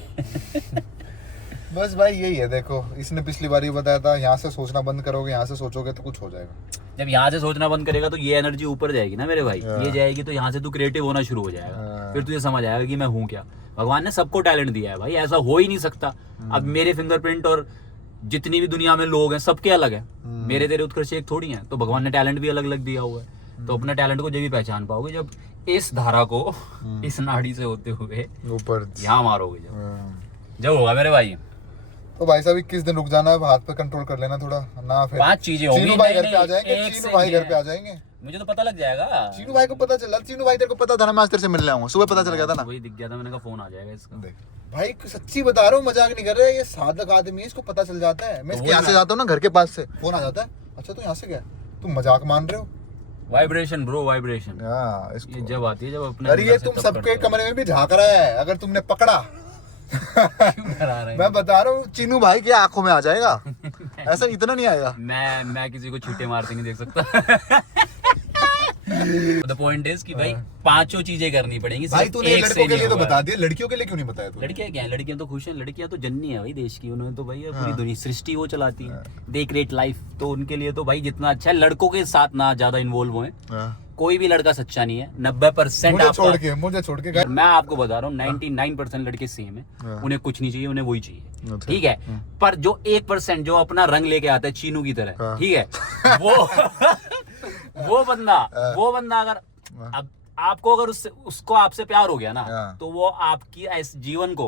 बस भाई यही है, देखो इसने पिछली बार ही बताया था, यहाँ से सोचना बंद करोगे, यहाँ से सोचोगे तो कुछ हो जाएगा। जब यहाँ से सोचना बंद करेगा तो ये एनर्जी ऊपर जाएगी ना मेरे भाई, ये जाएगी तो यहाँ से तू क्रिएटिव होना शुरू हो जाएगा। फिर तुझे समझ आएगा कि मैं हूँ क्या। भगवान ने सबको टैलेंट दिया है भाई, ऐसा हो ही नहीं सकता। अब मेरे फिंगरप्रिंट और जितनी भी दुनिया में लोग हैं सबके अलग है, मेरे तेरे उत्कर्ष एक थोड़ी है। तो भगवान ने टैलेंट भी अलग अलग दिया हुआ है। तो अपने टैलेंट को जब भी पहचान पाओगे, जब इस धारा को इस नाड़ी से होते हुए ऊपर यहाँ मारोगे, जब होगा मेरे भाई। तो भाई साहब 21 दिन रुक जाना है, हाथ पे कंट्रोल कर लेना थोड़ा ना। फिर 5 चीजें होंगी। चीनू भाई घर पे आ जाएंगे, चीनू भाई घर पे आ जाएंगे। मुझे तो पता लग जाएगा। चीनू भाई को पता चला, चीनू भाई तेरे को पता था ना मैं आज तेरे से मिलने आऊंगा, सुबह पता चल गया था ना। वही दिख गया था, मैंने कहा फोन आ जाएगा इसका। देख भाई सच्ची बता रहा हूँ, मजाक नहीं कर रहे, ये साधक आदमी है, इसको पता चल जाता है। मैं इसके यहाँ से जाता हूँ ना, घर के पास से फोन आ जाता है, अच्छा तू यहाँ से गया, तुम मजाक मान रहे हो। Vibration bro, vibration. इसको ये जब आती है जब अपने अरे ये तुम सबके कमरे में भी झांक रहा है, अगर तुमने पकड़ा मैं बता रहा हूँ चीनू भाई की आंखों में आ जाएगा। ऐसा इतना नहीं आएगा। मैं किसी को छूटे मारते नहीं देख सकता। द पॉइंट इज कि भाई 5 चीजें करनी पड़ेंगी भाई। तूने लड़कों के लिए तो बता दिया, लड़कियों के लिए क्यों नहीं बताया तूने? लड़कियां क्या है, लड़कियां तो खुश हैं, लड़कियां तो जननी है भाई देश की। उन्होंने तो भाई पूरी दुनिया सृष्टि वो चलाती है, दे क्रिएट लाइफ। तो उनके लिए तो भाई जितना अच्छा है, लड़कों के साथ ना ज्यादा इन्वॉल्व हुए। कोई भी लड़का सच्चा नहीं है। 90% मुझे छोड़ के मैं आपको बता रहा हूँ 99% लड़के सेम है। उन्हें कुछ नहीं चाहिए, उन्हें वही चाहिए, ठीक है। पर जो 1% जो अपना रंग लेके आता है चीनू की तरह, ठीक है, वो बंदा अगर अब आपको अगर उसको आपसे प्यार हो गया ना, तो वो आपकी जीवन को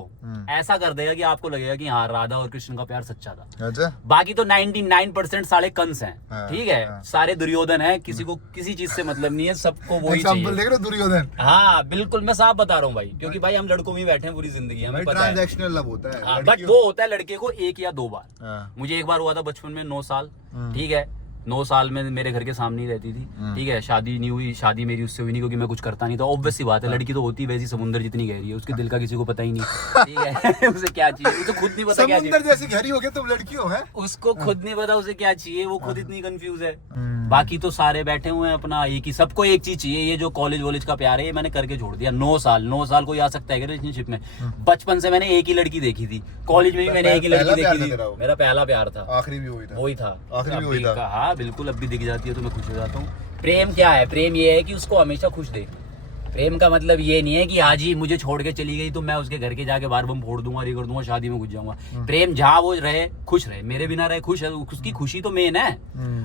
ऐसा कर देगा कि आपको लगेगा कि हाँ राधा और कृष्ण का प्यार सच्चा था। बाकी तो 99% सारे कंस हैं, ठीक है, सारे दुर्योधन हैं, किसी को किसी चीज से मतलब नहीं है, सबको वही चाहिए। दुर्योधन, हाँ बिल्कुल, मैं साफ बता रहा हूँ भाई, क्योंकि भाई हम लड़कों में बैठे हैं पूरी जिंदगी, हमें पता है ट्रांजैक्शनल लव होता है। बट वो होता है लड़के को 1 या 2 बार। मुझे एक बार हुआ था बचपन में, 9 साल, ठीक है, 9 साल में मेरे घर के सामने ही रहती थी, ठीक है। शादी नहीं हुई, शादी मेरी उससे हुई नहीं, क्योंकि मैं कुछ करता नहीं था। ऑब्वियस सी बात है, लड़की तो होती है वैसी समुद्र जितनी गहरी है, उसके दिल का किसी को पता ही नहीं, ठीक है। उसे क्या चाहिए उसे खुद नहीं पता, क्या चाहिए। समुद्र जैसी गहरी हो गई तुम लड़की हो, है उसको खुद नहीं पता उसे क्या चाहिए, वो खुद इतनी कंफ्यूज है। बाकी तो सारे बैठे हुए हैं अपना, एक ही सबको एक चीज चाहिए। ये जो कॉलेज वॉलेज का प्यार है, ये मैंने करके छोड़ दिया। 9 साल कोई आ सकता है रिलेशनशिप में? बचपन से मैंने एक ही लड़की देखी थी, कॉलेज में भी मैंने एक ही लड़की देखी थी, मेरा पहला प्यार था, आखिरी भी वही था, आखिरी भी वही था। हाँ बिल्कुल, अब भी दिख जाती है तो मैं खुश हो जाता हूँ। प्रेम क्या है? प्रेम ये है कि उसको हमेशा खुश देख। प्रेम का मतलब ये नहीं है कि आज ही मुझे छोड़ के चली गई तो मैं उसके घर के जाके बार बम फोड़ दूंगा, ये कर दूंगा, शादी में घुस जाऊंगा। प्रेम जहाँ वो रहे खुश रहे, मेरे बिना रहे खुश है, उसकी खुशी तो मेन है।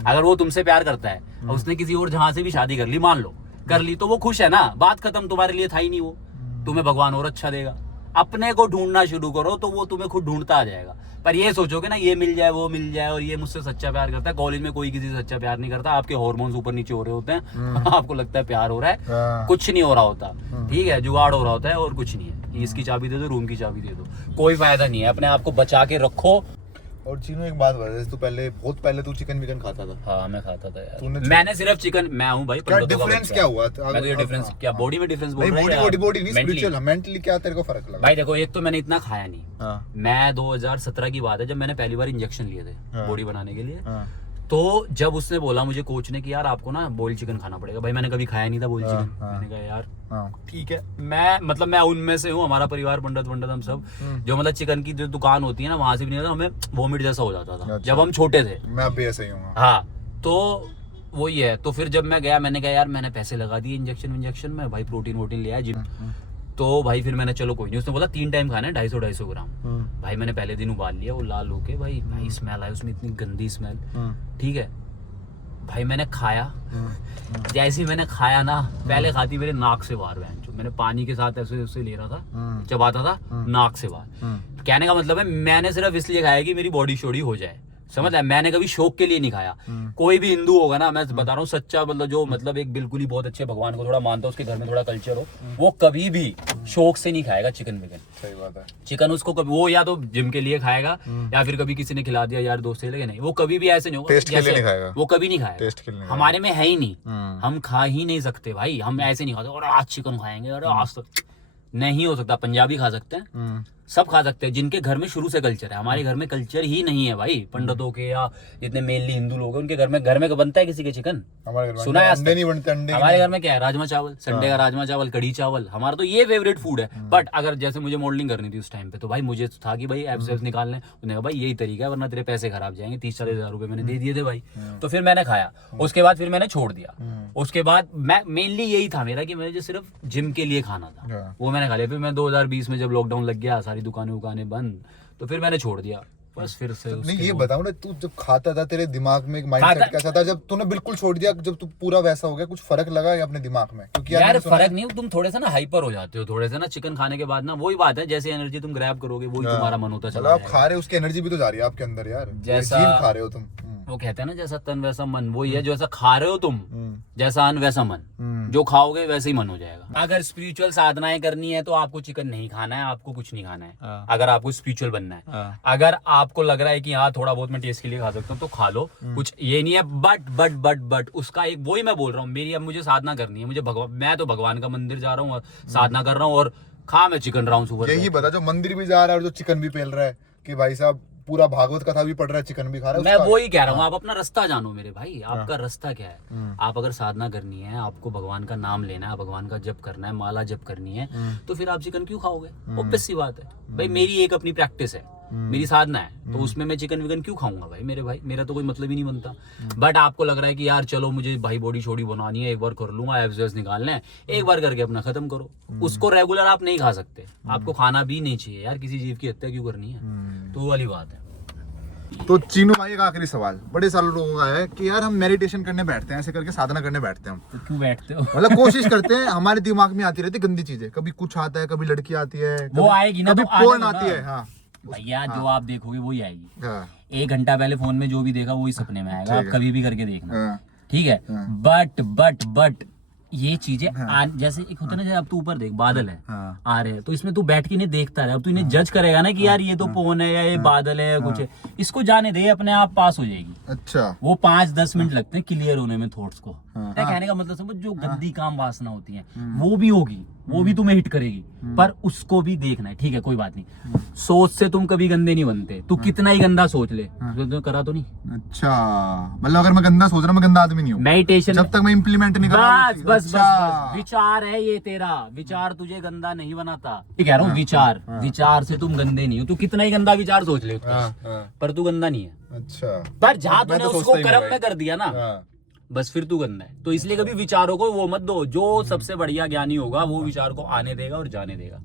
अगर वो तुमसे प्यार करता है और उसने किसी और जहाँ से भी शादी कर ली, मान लो कर ली, तो वो खुश है ना, बात खत्म, तुम्हारे लिए था ही नहीं वो, तुम्हें भगवान और अच्छा देगा। अपने को ढूंढना शुरू करो तो वो तुम्हें खुद ढूंढता आ जाएगा। पर ये सोचोगे ना ये मिल जाए वो मिल जाए और ये मुझसे सच्चा प्यार करता है, कॉलेज में कोई किसी से सच्चा प्यार नहीं करता। आपके हार्मोन्स ऊपर नीचे हो रहे होते हैं, आपको लगता है प्यार हो रहा है, कुछ नहीं हो रहा होता, ठीक है, जुगाड़ हो रहा होता है और कुछ नहीं है कि इसकी चाबी दे दो, रूम की चाबी दे दो, कोई फायदा नहीं है। अपने आप को बचा के रखो। और चीनू एक बात बता, तू बहुत पहले तू चिकन विकन खाता था? हाँ मैं खाता था यार, मैंने सिर्फ चिकन, मैं हूँ भाई। डिफरेंस क्या हुआ? मैं तो ये डिफरेंस क्या, बॉडी में डिफरेंस बोल रहा है? बॉडी नहीं, स्पिरिचुअल, मेंटली क्या तेरे को फर्क लगा? भाई देखो, एक तो मैंने इतना खाया नहीं। मैं 2017 की बात है जब मैंने पहली बार इंजेक्शन लिए थे बॉडी बनाने के लिए। तो जब उसने बोला मुझे कोच ने कि यार आपको ना बॉइल्ड चिकन खाना पड़ेगा, भाई मैंने कभी खाया नहीं था बॉइल्ड चिकन। मैंने कहा यार ठीक है, मैं उनमें से हूँ, हमारा परिवार पंडित हम सब, जो मतलब चिकन की जो दुकान होती है ना वहां से भी नहीं होता, हमें वोमिट जैसा हो जाता था जब हम छोटे थे। मैं भी ऐसा ही हूँ। हाँ तो वही है। तो फिर जब मैं गया, मैंने कहा यार मैंने पैसे लगा दिए इंजेक्शन में, भाई प्रोटीन वोटीन लिया जिम। तो भाई फिर मैंने चलो कोई नहीं, उसने बोला 3 टाइम खाना है 250 ग्राम। भाई मैंने पहले दिन उबाल लिया वो लाल होके, भाई स्मेल आई उसमें, इतनी गंदी स्मेल, ठीक है। भाई मैंने खाया, जैसे ही मैंने खाया ना, पहले खाती मेरे नाक से बाहर, मैंने पानी के साथ ऐसे उससे ले रहा था, चबाता था नाक से बाहर। कहने का मतलब है मैंने सिर्फ इसलिए खाया कि मेरी बॉडी शोडी हो जाए, समझ है। मैंने कभी शौक के लिए नहीं खाया। कोई भी हिंदू होगा ना, मैं बता रहा हूँ सच्चा, मतलब जो मतलब एक बिल्कुल ही बहुत अच्छे भगवान को थोड़ा मानता है, उसके घर में थोड़ा कल्चर हो, वो कभी भी शौक से नहीं खाएगा चिकन विकन। सही बात है। चिकन उसको कभी वो या तो जिम के लिए खाएगा या फिर कभी किसी ने खिला दिया यार दोस्त से, नहीं, वो कभी भी ऐसे नहीं होगा, टेस्ट के लिए नहीं खाएगा, वो कभी नहीं खाएगा। हमारे में है ही नहीं, हम खा ही नहीं सकते भाई, हम ऐसे नहीं खाते और आज चिकन खाएंगे, अरे आज तो नहीं हो सकता। पंजाबी खा सकते हैं, सब खा सकते हैं जिनके घर में शुरू से कल्चर है। हमारे घर में कल्चर ही नहीं है भाई, पंडितों के या जितने मेनली हिंदू लोग हैं उनके घर में बनता है किसी के चिकन? हमारे घर में सुना है? अंडे नहीं बनते, अंडे हमारे घर में क्या है, राजमा चावल, संडे का राजमा चावल, कढ़ी चावल, हमारा तो ये फेवरेट फूड है। बट अगर जैसे मुझे मॉडलिंग करनी थी उस टाइम पे, तो भाई मुझे था कि भाई एब्सेंस निकालने, उन्होंने कहा भाई यही तरीका है वरना तेरे पैसे खराब जाएंगे। 30-40 हज़ार रुपए मैंने दे दिए थे भाई। तो फिर मैंने खाया, उसके बाद फिर मैंने छोड़ दिया। उसके बाद मैं मेनली यही था मेरा कि मुझे सिर्फ जिम के लिए खाना था, वो मैंने खा लिया। फिर मैं 2020 में जब लॉकडाउन लग गया, सारी दुकानें बंद, तो फिर मैंने छोड़ दिया बस। फिर से नहीं, ये बताओ ना, तू जब खाता था तेरे दिमाग में एक माइंडसेट कैसा था? जब तूने बिल्कुल छोड़ दिया, जब तू पूरा वैसा हो गया, कुछ फर्क लगा या अपने दिमाग में? क्योंकि यार फर्क नहीं, तुम थोड़े से ना हाइपर हो जाते हो, थोड़े से ना चिकन खाने के बाद ना, वही बात है, जैसे एनर्जी तुम ग्रैब करोगे वही तुम्हारा मन होता चला आप खा रहे हो, उसकी एनर्जी भी तो जा रही है आपके अंदर यार, जैसा खा रहे हो तुम। वो कहते हैं ना जैसा तन वैसा मन, वही है, जैसा खा रहे हो तुम, जैसा अन्न वैसा मन, जो खाओगे वैसे ही मन हो जाएगा। अगर स्पिरिचुअल साधनाएं करनी है तो आपको चिकन नहीं खाना है, आपको कुछ नहीं खाना है। अगर आपको स्पिरिचुअल बनना है, अगर आपको लग रहा है कि हाँ थोड़ा बहुत मैं टेस्ट के लिए खा सकता हूँ तो खा लो, कुछ ये नहीं है। बट उसका एक, वही मैं बोल रहा हूँ, मेरी अब मुझे साधना करनी है, मुझे मैं तो भगवान का मंदिर जा रहा हूँ और साधना कर रहा हूँ, और खा मैं चिकन रहा हूँ सुबह। यही बता, जो मंदिर भी जा रहा है और जो चिकन भी पेल रहा है, कि भाई साहब पूरा भागवत कथा भी पढ़ रहा है, चिकन भी खा रहा है। मैं वही कह रहा हूँ, आप अपना रास्ता जानो मेरे भाई, आपका रास्ता क्या है। आप अगर साधना करनी है, आपको भगवान का नाम लेना है, भगवान का जप करना है, माला जप करनी है, तो फिर आप चिकन क्यों खाओगे? ऑब्वियस सी बात है भाई, मेरी एक अपनी प्रैक्टिस है, मेरी साधना है, तो उसमें मैं चिकन विकन क्यों खाऊंगा भाई? मेरे भाई मेरा तो कोई मतलब ही नहीं बनता। बट आपको लग रहा है कि यार चलो मुझे भाई बॉडी छोड़ी बनानी है, एक बार कर लूंगा, एब्सेस निकालना है, एक बार करके अपना खत्म करो। उसको रेगुलर आप नहीं खा सकते, आपको खाना भी नहीं चाहिए यार, किसी जीव की हत्या क्यों करनी है? तो वो वाली बात है। तो चीनू भाई, एक आखिरी सवाल बड़े सारे लोगों का है कि यार हम मेडिटेशन करने बैठते हैं, ऐसे करके साधना करने बैठते हैं हम, तो क्यों बैठते हो? मतलब कोशिश करते हैं, हमारे दिमाग में आती रहती गंदी चीजें, कभी कुछ आता है, कभी लड़की आती है, वो आएगी ना, कभी तो पोर्न आती है। हाँ भैया, जो आप देखोगे वही आएगी। हाँ 1 घंटा पहले फोन में जो भी देखा वही सपने में आएगा, आप कभी भी करके देखना, हाँ ठीक है। बट ये चीजें जैसे एक होता है ना, जैसे अब तू ऊपर देख, बादल है आ रहे हैं, तो इसमें तू बैठ के नहीं देखता है, अब तू इन्हें जज करेगा ना कि यार ये तो पवन है या ये बादल है या कुछ है, इसको जाने दे, अपने आप पास हो जाएगी। अच्छा, वो 5-10 मिनट लगते हैं क्लियर होने में थॉट्स को। कहने का मतलब समझ, जो गंदी काम वासना होती है वो भी होगी, वो भी तुम्हें हिट करेगी, पर उसको भी देखना है, ठीक है, कोई बात नहीं। सोच से तुम कभी गंदे नहीं बनते, तू कितना ही गंदा सोच ले, तो करा तो नहीं। अच्छा, मतलब अगर मैं गंदा सोच रहा हूँ, मैं गंदा आदमी नहीं हूँ मेडिटेशन जब तक मैं इम्प्लीमेंट नहीं कर रहा हूँ। बस विचार है ये तेरा, विचार तुझे गंदा नहीं बनाता, ठीक कह रहा हूँ। विचार से तुम गंदे नहीं हो, तू कितना ही गंदा विचार सोच ले, पर तू गंदा नहीं है। अच्छा, पर जहां तूने उसको कर्म में कर दिया ना, बस फिर तू गंदा है। तो इसलिए कभी विचारों को वो मत दो, जो सबसे बढ़िया ज्ञानी होगा वो विचार को आने देगा और जाने देगा,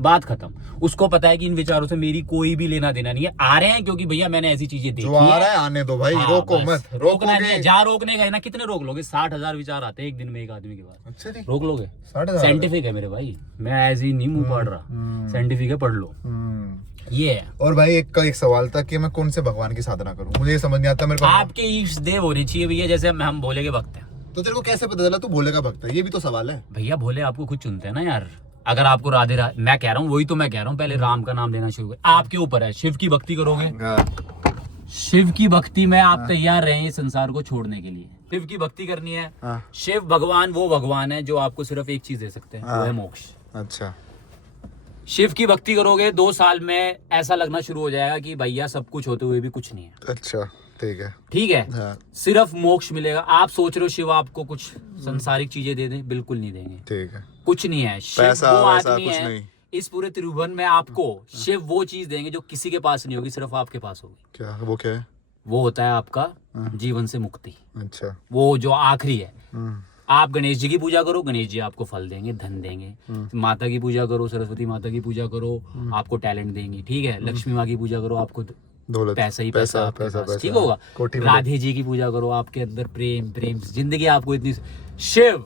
बात खत्म। उसको पता है कि इन विचारों से मेरी कोई भी लेना देना नहीं है, आ रहे हैं क्योंकि भैया मैंने ऐसी चीजें देखी, जो आ रहा है आने दो भाई, रोको मत, रोकना नहीं है। जहाँ रोकने गए ना, कितने रोक लोगे? 60,000 विचार आते हैं एक दिन में एक आदमी के पास। अच्छा जी, रोक लोगे? 60,000 साइंटिफिक है मेरे भाई, मैं ऐसे ही नहीं मुंह पढ़ रहा, साइंटिफिक है, पढ़ लो। ये है। और भाई एक सवाल था कि मैं कौन से भगवान की साधना करूं, मुझे ये समझ नहीं आता मेरे को। आपके ईश देव होनी चाहिए भैया, जैसे हम भोले के भक्त हैं। तो तेरे को कैसे पता चला तू भोले का भक्त है? ये भी तो सवाल है भैया, भोले आपको खुद चुनते हैं ना यार। अगर आपको मैं कह रहा हूँ, वही तो मैं कह रहा हूँ, पहले राम का नाम लेना शुरू कर, आपके ऊपर है। शिव की भक्ति करोगे, शिव की भक्ति में आप तैयार रहे इस संसार को छोड़ने के लिए। शिव की भक्ति करनी है, शिव भगवान वो भगवान है जो आपको सिर्फ एक चीज दे सकते हैं, वो है मोक्ष। अच्छा, शिव की भक्ति करोगे, 2 साल में ऐसा लगना शुरू हो जाएगा कि भैया सब कुछ होते हुए भी कुछ नहीं है। अच्छा, ठीक है, ठीक है। सिर्फ मोक्ष मिलेगा। आप सोच रहे हो शिव आपको कुछ संसारिक चीजें दे दें, बिल्कुल नहीं देंगे, ठीक है, कुछ नहीं है। शिव वो आदमी है इस पूरे त्रिभुवन में, आपको शिव वो चीज देंगे जो किसी के पास नहीं होगी, सिर्फ आपके पास होगी। क्या वो? क्या है वो? होता है आपका जीवन से मुक्ति। अच्छा, वो जो आखिरी है। आप गणेश जी की पूजा करो, गणेश जी आपको फल देंगे, धन देंगे। माता की पूजा करो, सरस्वती माता की पूजा करो, आपको टैलेंट देंगी, ठीक है। लक्ष्मी माँ की पूजा करो, आपको दौलत, पैसा ही पैसा, ठीक होगा। राधे जी की पूजा करो, आपके अंदर प्रेम जिंदगी आपको इतनी। शिव,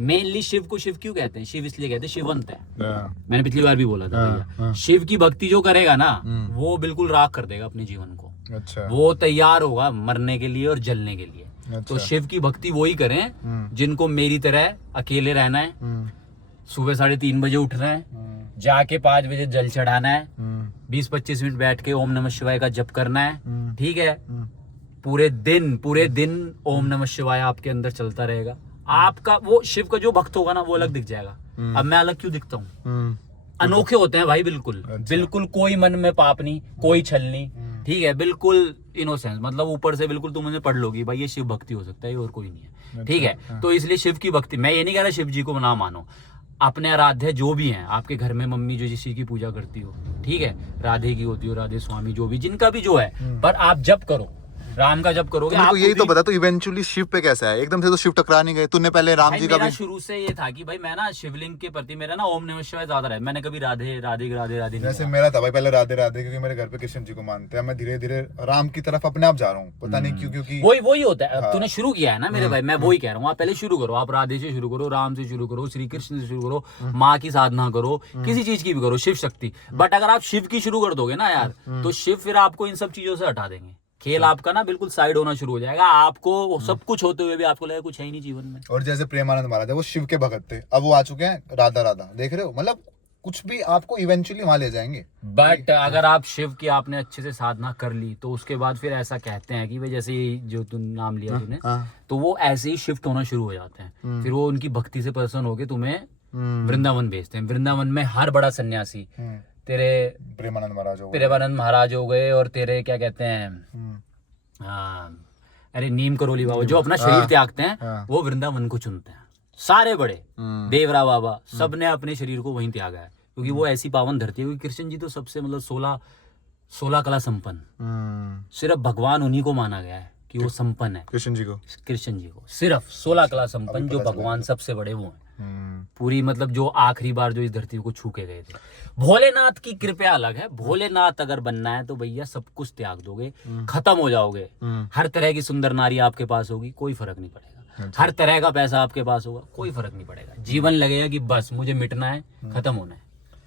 मेनली शिव को शिव क्यों कहते हैं? शिव इसलिए कहते हैं शिवंत है। मैंने पिछली बार भी बोला था भैया, शिव की भक्ति जो करेगा ना, वो बिल्कुल राख कर देगा अपने जीवन को। अच्छा, वो तैयार होगा मरने के लिए और जलने के लिए। अच्छा। तो शिव की भक्ति वो ही करें जिनको मेरी तरह अकेले रहना है, सुबह 3:30 बजे उठना है, जाके 5 बजे जल चढ़ाना है, 20-25 मिनट बैठ के ओम नमः शिवाय का जप करना है, ठीक है। पूरे दिन ओम नमः शिवाय आपके अंदर चलता रहेगा। आपका वो शिव का जो भक्त होगा ना, वो अलग दिख जाएगा। अब मैं अलग क्यों दिखता हूँ? अनोखे होते हैं भाई, बिल्कुल। अच्छा। बिल्कुल कोई मन में पाप नहीं, कोई छल नहीं, ठीक है, बिल्कुल इनोसेंस, मतलब ऊपर से बिल्कुल तुम उन्हें पढ़ लोगी भाई ये शिव भक्ति हो सकता है, ये और कोई नहीं है, ठीक है। तो इसलिए शिव की भक्ति, मैं ये नहीं कह रहा शिव जी को ना मानो, अपने आराध्य जो भी हैं आपके घर में, मम्मी जो जिस चीज की पूजा करती हो, ठीक है, राधे की होती हो, राधे स्वामी जो भी, जिनका भी जो है, पर आप जप करो, राम का जप करोगे। तो यही तो बता, तो इवेंचुअली शिव पे कैसा है? एकदम से तो शिव टकरा नहीं गए, तूने पहले राम जी का भी शुरू से ये था कि भाई मैं ना शिवलिंग के प्रति मेरा ना ओम नमः शिवाय ज्यादा रहा है, मैंने कभी राधे राधे राधे राधे नहीं जैसे मेरा था भाई, पहले राधे राधे, क्योंकि मेरे घर पे कृष्ण जी को मानते हैं, मैं धीरे धीरे राम की तरफ अपने आप जा रहा हूँ, पता नहीं क्यों, क्योंकि वही होता है। तूने शुरू किया है ना मेरे भाई, मैं वही कह रहा हूँ, आप पहले शुरू करो, आप राधे से शुरू करो, राम से शुरू करो, श्री कृष्ण से शुरू करो, माँ की साधना करो, किसी चीज की भी करो, शिव शक्ति। बट अगर आप शिव की शुरू कर दोगे ना यार, तो शिव फिर आपको इन सब चीजों से हटा देंगे, खेल आपका ना बिल्कुल साइड होना शुरू हो जाएगा, आपको सब कुछ होते हुए भी आपको लगेगा कुछ है ही नहीं जीवन में। और जैसे प्रेमानंद महाराज है, वो शिव के भगत थे, अब वो आ चुके हैं राधा राधा, देख रहे हो, मतलब कुछ भी आपको इवेंचुअली वहां ले जाएंगे। बट अगर आप शिव की आपने अच्छे से साधना कर ली, तो उसके बाद फिर ऐसा कहते हैं कि भाई जैसे जो तुम नाम लिया तूने, तो वो ऐसे ही शिफ्ट होना शुरू हो जाते हैं, फिर वो उनकी भक्ति से प्रसन्न होके तुम्हें वृंदावन भेजते हैं। वृंदावन में हर बड़ा सन्यासी, तेरे प्रेमानंद महाराज हो गए, और तेरे क्या कहते हैं, हाँ अरे नीम करोली बाबा, जो अपना शरीर त्यागते हैं, वो वृंदावन को चुनते हैं। सारे बड़े देवरा बाबा, सबने अपने शरीर को वहीं त्यागा है, क्योंकि वो ऐसी पावन धरती है। क्योंकि कृष्ण जी तो सबसे मतलब 16 कला संपन्न, सिर्फ भगवान उन्हीं को माना गया है कि वो संपन्न है। कृष्ण जी को सिर्फ 16 कला संपन्न जो भगवान सबसे बड़े वो हैं। पूरी मतलब जो आखिरी बार जो इस धरती को छू के गए थे। भोलेनाथ की कृपया अलग है, भोलेनाथ अगर बनना है तो भैया सब कुछ त्याग दोगे, खत्म हो जाओगे, हर तरह की सुंदर नारी आपके पास होगी, कोई फर्क नहीं पड़ेगा, हर तरह का पैसा आपके पास होगा, कोई फर्क नहीं पड़ेगा, जीवन लगेगा कि बस मुझे मिटना है, खत्म होना है,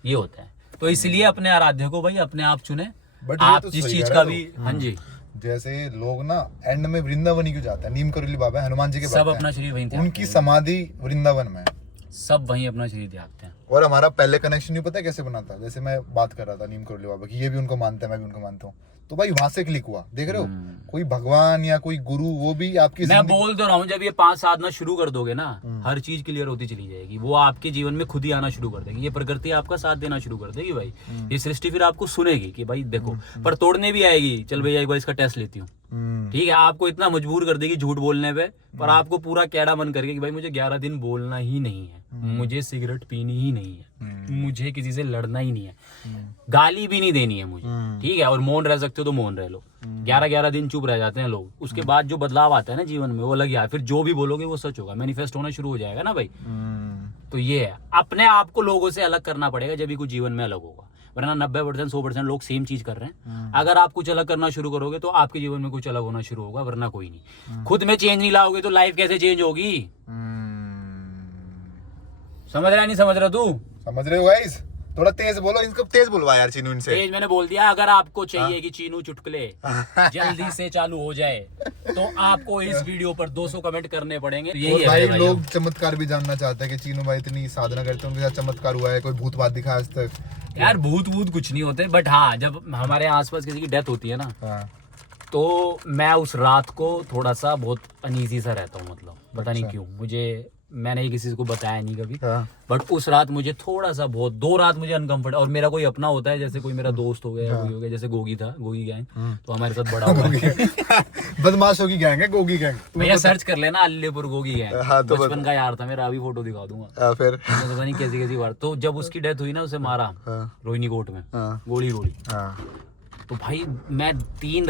ये होता है। तो इसलिए अपने आराध्य को भाई अपने आप चुने, आप तो जिस चीज का भी। हाँ जी, जैसे लोग ना एंड में वृंदावन ही क्यों जाते हैं, नीम करोली बाबा हनुमान जी के सब अपना शरीर वहीं त्यागते हैं, उनकी समाधि वृंदावन में, सब वहीं अपना शरीर त्यागते हैं। और हमारा पहले कनेक्शन नहीं पता कैसे बना था, जैसे मैं बात कर रहा था नीम करोली बाबा की, ये भी उनको मानते हैं, मैं भी उनको मानता हूँ, तो भाई वहां से क्लिक हुआ, देख रहे हो, कोई भगवान या कोई गुरु, वो भी आपकी, मैं बोल तो रहा हूँ, जब ये 5 साधना शुरू कर दोगे ना, हर चीज क्लियर होती चली जाएगी, वो आपके जीवन में खुद ही आना शुरू कर देगी, ये प्रकृति आपका साथ देना शुरू कर देगी भाई, ये सृष्टि फिर आपको सुनेगी कि भाई देखो, पर तोड़ने भी आएगी, चल भैया एक बार इसका टेस्ट लेती हूँ, ठीक है, आपको इतना मजबूर कर देगी झूठ बोलने पे, पर आपको पूरा कैड़ा मन करके कि भाई मुझे 11 दिन बोलना ही नहीं है, मुझे सिगरेट पीनी ही नहीं है, मुझे किसी से लड़ना ही नहीं है, गाली भी नहीं देनी है मुझे, ठीक है, और मौन रह सकते हो तो मौन रह लो। 11 दिन चुप रह जाते हैं लोग, उसके बाद जो बदलाव आता है ना जीवन में, वो अलग यार, फिर जो भी बोलोगे वो सच होगा, मैनिफेस्ट होना शुरू हो जाएगा ना भाई। तो ये है, अपने आप को लोगों से अलग करना पड़ेगा, जब भी कुछ जीवन में अलग होगा, वरना 90% 100% लोग सेम चीज कर रहे हैं। अगर आप कुछ अलग करना शुरू करोगे तो आपके जीवन में कुछ अलग होना शुरू होगा, वरना कोई नहीं। खुद में चेंज नहीं लाओगे तो लाइफ कैसे चेंज होगी? समझ रहा नहीं समझ रहा तू? समझ रहे हो गाइस? थोड़ा तेज बोलो, इनको तेज बुलवा यार चीनू इनसे। तेज मैंने बोल दिया। अगर आपको चाहिए कि चीनू चुटकुले जल्दी से चालू हो जाए तो आपको इस वीडियो पर 200 कमेंट करने पड़ेंगे। यही है भाई, लोग चमत्कार भी जानना चाहते हैं कि चीनू भाई इतनी साधना करते हैं, उनके साथ चमत्कार हुआ है, कोई भूत बात दिखा आज तक? यार भूत कुछ नहीं होते, बट हाँ जब हमारे आसपास किसी की डेथ होती है ना, तो मैं उस रात को थोड़ा सा बहुत अनईजी सा रहता हूँ, मतलब पता नहीं क्यों, मैंने ही किसी को बताया नहीं कभी, बट उस रात मुझे थोड़ा सा बहुत 2 रात मुझे अनकंफर्ट। और मेरा कोई अपना होता है, जैसे कोई मेरा दोस्त हो गया, कोई हो गया, जैसे गोगी था, गोगी गैंग, तो हमारे साथ बड़ा हुआ है बदमाशों की गैंग है गोगी गैंग। भैया सर्च कर लेना अल्लीपुर गोगी गैंग, बचपन का यार था मेरा, अभी फोटो दिखा दूंगा। फिर पता नहीं कैसी बार, तो जब उसकी डेथ हुई ना, उसे मारा रोहिणी कोर्ट में, गोली तो भाई मैं 3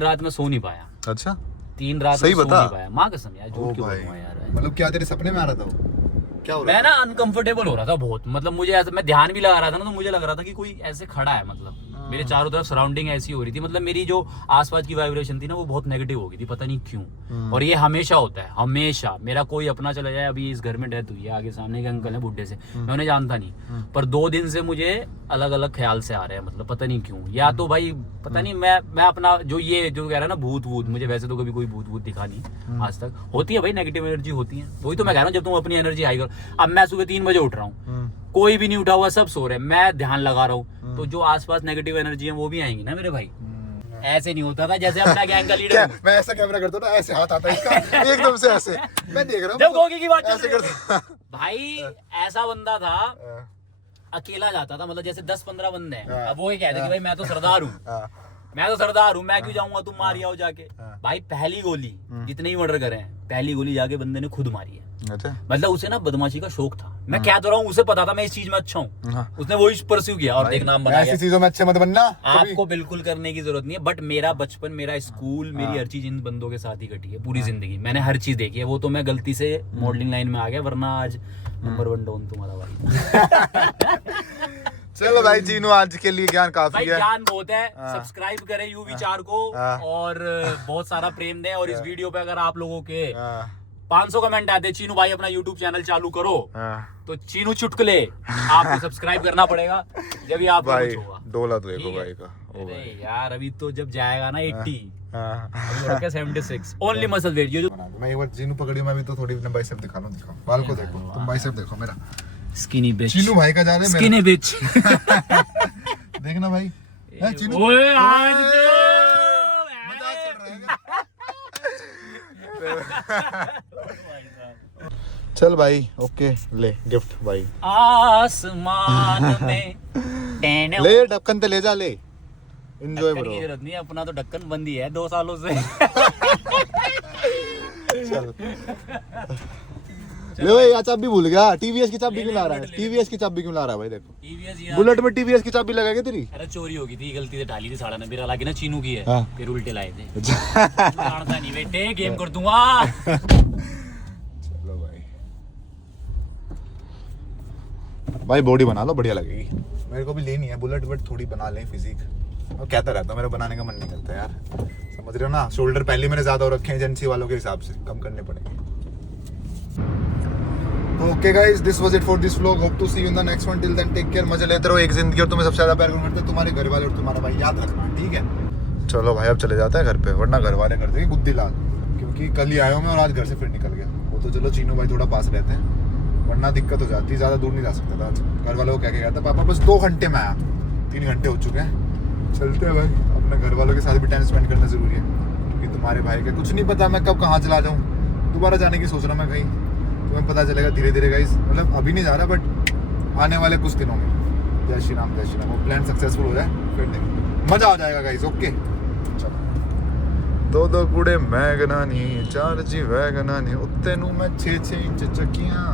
रात में सो नहीं पाया। अच्छा, 3 रात सही में सो बता। नहीं पाया, माँ कसम यार, झूठ क्यों बोलूं यार। मतलब क्या तेरे सपने में आ रहा था वो? क्या हो रहा मैं ना अनकंफर्टेबल हो रहा था बहुत, मतलब मुझे ऐसा, मैं ध्यान भी लगा रहा था ना, तो मुझे लग रहा था कि कोई ऐसे खड़ा है, मतलब मेरे चारों तरफ सराउंडिंग ऐसी हो रही थी, मतलब मेरी जो आसपास की वाइब्रेशन थी ना, वो बहुत नेगेटिव हो गई थी, पता नहीं क्यों। और ये हमेशा होता है, हमेशा। मेरा कोई अपना चला जाए, अभी इस घर में डेथ हुई है, आगे सामने के अंकल है बुड्ढे से, मैं उन्हें जानता नहीं, पर 2 दिन से मुझे अलग अलग ख्याल से आ रहे हैं, मतलब पता नहीं क्यों। या तो भाई पता नहीं, मैं अपना जो कह रहा है ना भूत, मुझे वैसे तो कभी कोई भूत दिखा नहीं आज तक। होती है भाई, नेगेटिव एनर्जी होती है, वही तो मैं कह रहा हूँ, जब तुम अपनी एनर्जी हाई करो। अब मैं सुबह 3 बजे उठ रहा हूँ, कोई भी नहीं उठा हुआ, सब सो रहे हैं, मैं ध्यान लगा रहा हूँ, तो जो आसपास नेगेटिव एनर्जी है वो भी आएंगी ना मेरे भाई। ऐसे नहीं होता था जैसे अपना गैंग का लीडर। मैं ऐसा कैमरा करता था, ऐसे हाथ आता है इसका एकदम से ऐसे, मैं देख रहा हूँ जब गोगी की बात ऐसे करता भाई, ऐसा बंदा था अकेला जाता था, मतलब जैसे 10-15 बंदे हैं, हाँ। अब वो ये कहते कि भाई मैं तो सरदार हूँ, मैं क्यों जाऊंगा, तुम मार आओ जाके। भाई पहली गोली जितने ही मर्डर करे हैं, पहली गोली जाके बंदे ने खुद मारी है। अच्छा मतलब उसे ना बदमाशी का शौक था, मैं कह तो रहा हूँ, उसे पता था मैं इस चीज में अच्छा हूँ, उसने वही परस्यू किया और देख नाम बना ऐसी चीजों में अच्छे मत बनना आपको बिल्कुल करने की जरूरत नहीं है। बट मेरा बचपन, मेरा स्कूल, मेरी हर चीज इन बंदों के साथ ही कटी है पूरी जिंदगी। मैंने हर चीज देखी है, वो तो मैं गलती से मॉडलिंग लाइन में आ गया, वरना आज नंबर 1 डॉन तुम्हारा भाई। चलो भाई चीनू, आज के लिए ज्ञान भाई काफी है। ज्ञान बहुत है, सब्सक्राइब करें यू विचार को और बहुत सारा प्रेम दें। और इस वीडियो पे अगर आप लोगों के 500 कमेंट आते, चीनू भाई अपना यूट्यूब चैनल चालू करो, तो चीनू चुटकुले आपको सब्सक्राइब करना पड़ेगा, जब ये आप भाई कुछ होगा। डोला तो एक भाई का। अरे यार अभी तो जब जाएगा ना 80, अभी हो रखा है 76 ओनली मसल वेट। ये जो मैं एक बार चीनू पकड़ी, मैं भी तो थोड़ी अपने बाइसेप दिखा लूं। दिखाओ बाल को, देखो तुम बाइसेप देखो मेरा। स्किनी बिच, चीनू भाई का ज्यादा है मेरा। स्किनी बिच। देखना भाई, है चीनू। ओए आज मजाक चल रहा है। चल भाई, ओके ले गिफ्ट भाई। आसमान में ले ढक्कन ते ले जा, ले एंजॉय ढक्कन करो। की जरूरत नहीं है, अपना तो ढक्कन बंद ही है 2 सालों से। चल ले भाई, ये चाबी भूल गया। टीवीएस की चाबी क्यों ला रहा है? टीवीएस की चाबी क्यों ला रहा है भाई? देखो TVS यार, बुलेट में टीवीएस की चाबी लगाएगी तेरी। अरे चोरी होगी थी, गलती से डाली थी साड़ा ने, मेरा लागे ना चीनू की है, हाँ। फिर उल्टे लाए थे। जानता नहीं बेटे, गेम कर दूंगा। चलो भाई, भाई बॉडी बना लो, बढ़िया लगेगी। मेरे को भी लेनी है बुलेट, बट थोड़ी बना लें फिजिक। और कहता रहता हूं, मेरा बनाने का मन नहीं करता यार, समझ रहे हो ना। शोल्डर पहले मैंने ज्यादा हो रखे हैं एजेंसी वालों के हिसाब से, कम करने पड़ेंगे। तो okay guys, this was it for this vlog. Hope to see you in the next one. Till then take care, मजे लेते रहो एक जिंदगी। और तुम्हें सबसे ज्यादा प्यार कौन करता है? तुम्हारे घर वाले और तुम्हारा भाई, याद रखना, ठीक है। चलो भाई, अब चले जाते हैं घर पे, वरना घर वाले कर देंगे गुद्दी लाल, क्योंकि कल ही आया हूँ मैं और आज घर से फिर निकल गया। वो तो चलो चीनू भाई थोड़ा पास रहते हैं, वरना दिक्कत हो जाती, ज्यादा दूर नहीं जा सकता था आज। घर वालों को क्या गया था, पापा बस 2 घंटे में आया, 3 घंटे हो चुके हैं। चलते हैं भाई, अपने घर वालों के साथ भी टाइम स्पेंड करना जरूरी है, क्योंकि तुम्हारे भाई का कुछ नहीं पता मैं कब कहाँ चला जाऊँ। दोबारा जाने की सोच रहा मैं कहीं, तुम्हें पता चलेगा धीरे धीरे गाइस। मतलब अभी नहीं जा रहा, बट आने वाले कुछ दिनों में। जय श्री राम, जय श्री राम। वो प्लान सक्सेसफुल हो जाए, फिर देखें, मजा आ जाएगा गाइस। ओके चलो। 2 कुड़े मैगनानी, 4 जी वैगनानी, उत्ते नू मैं 6 इंच चक्कियां।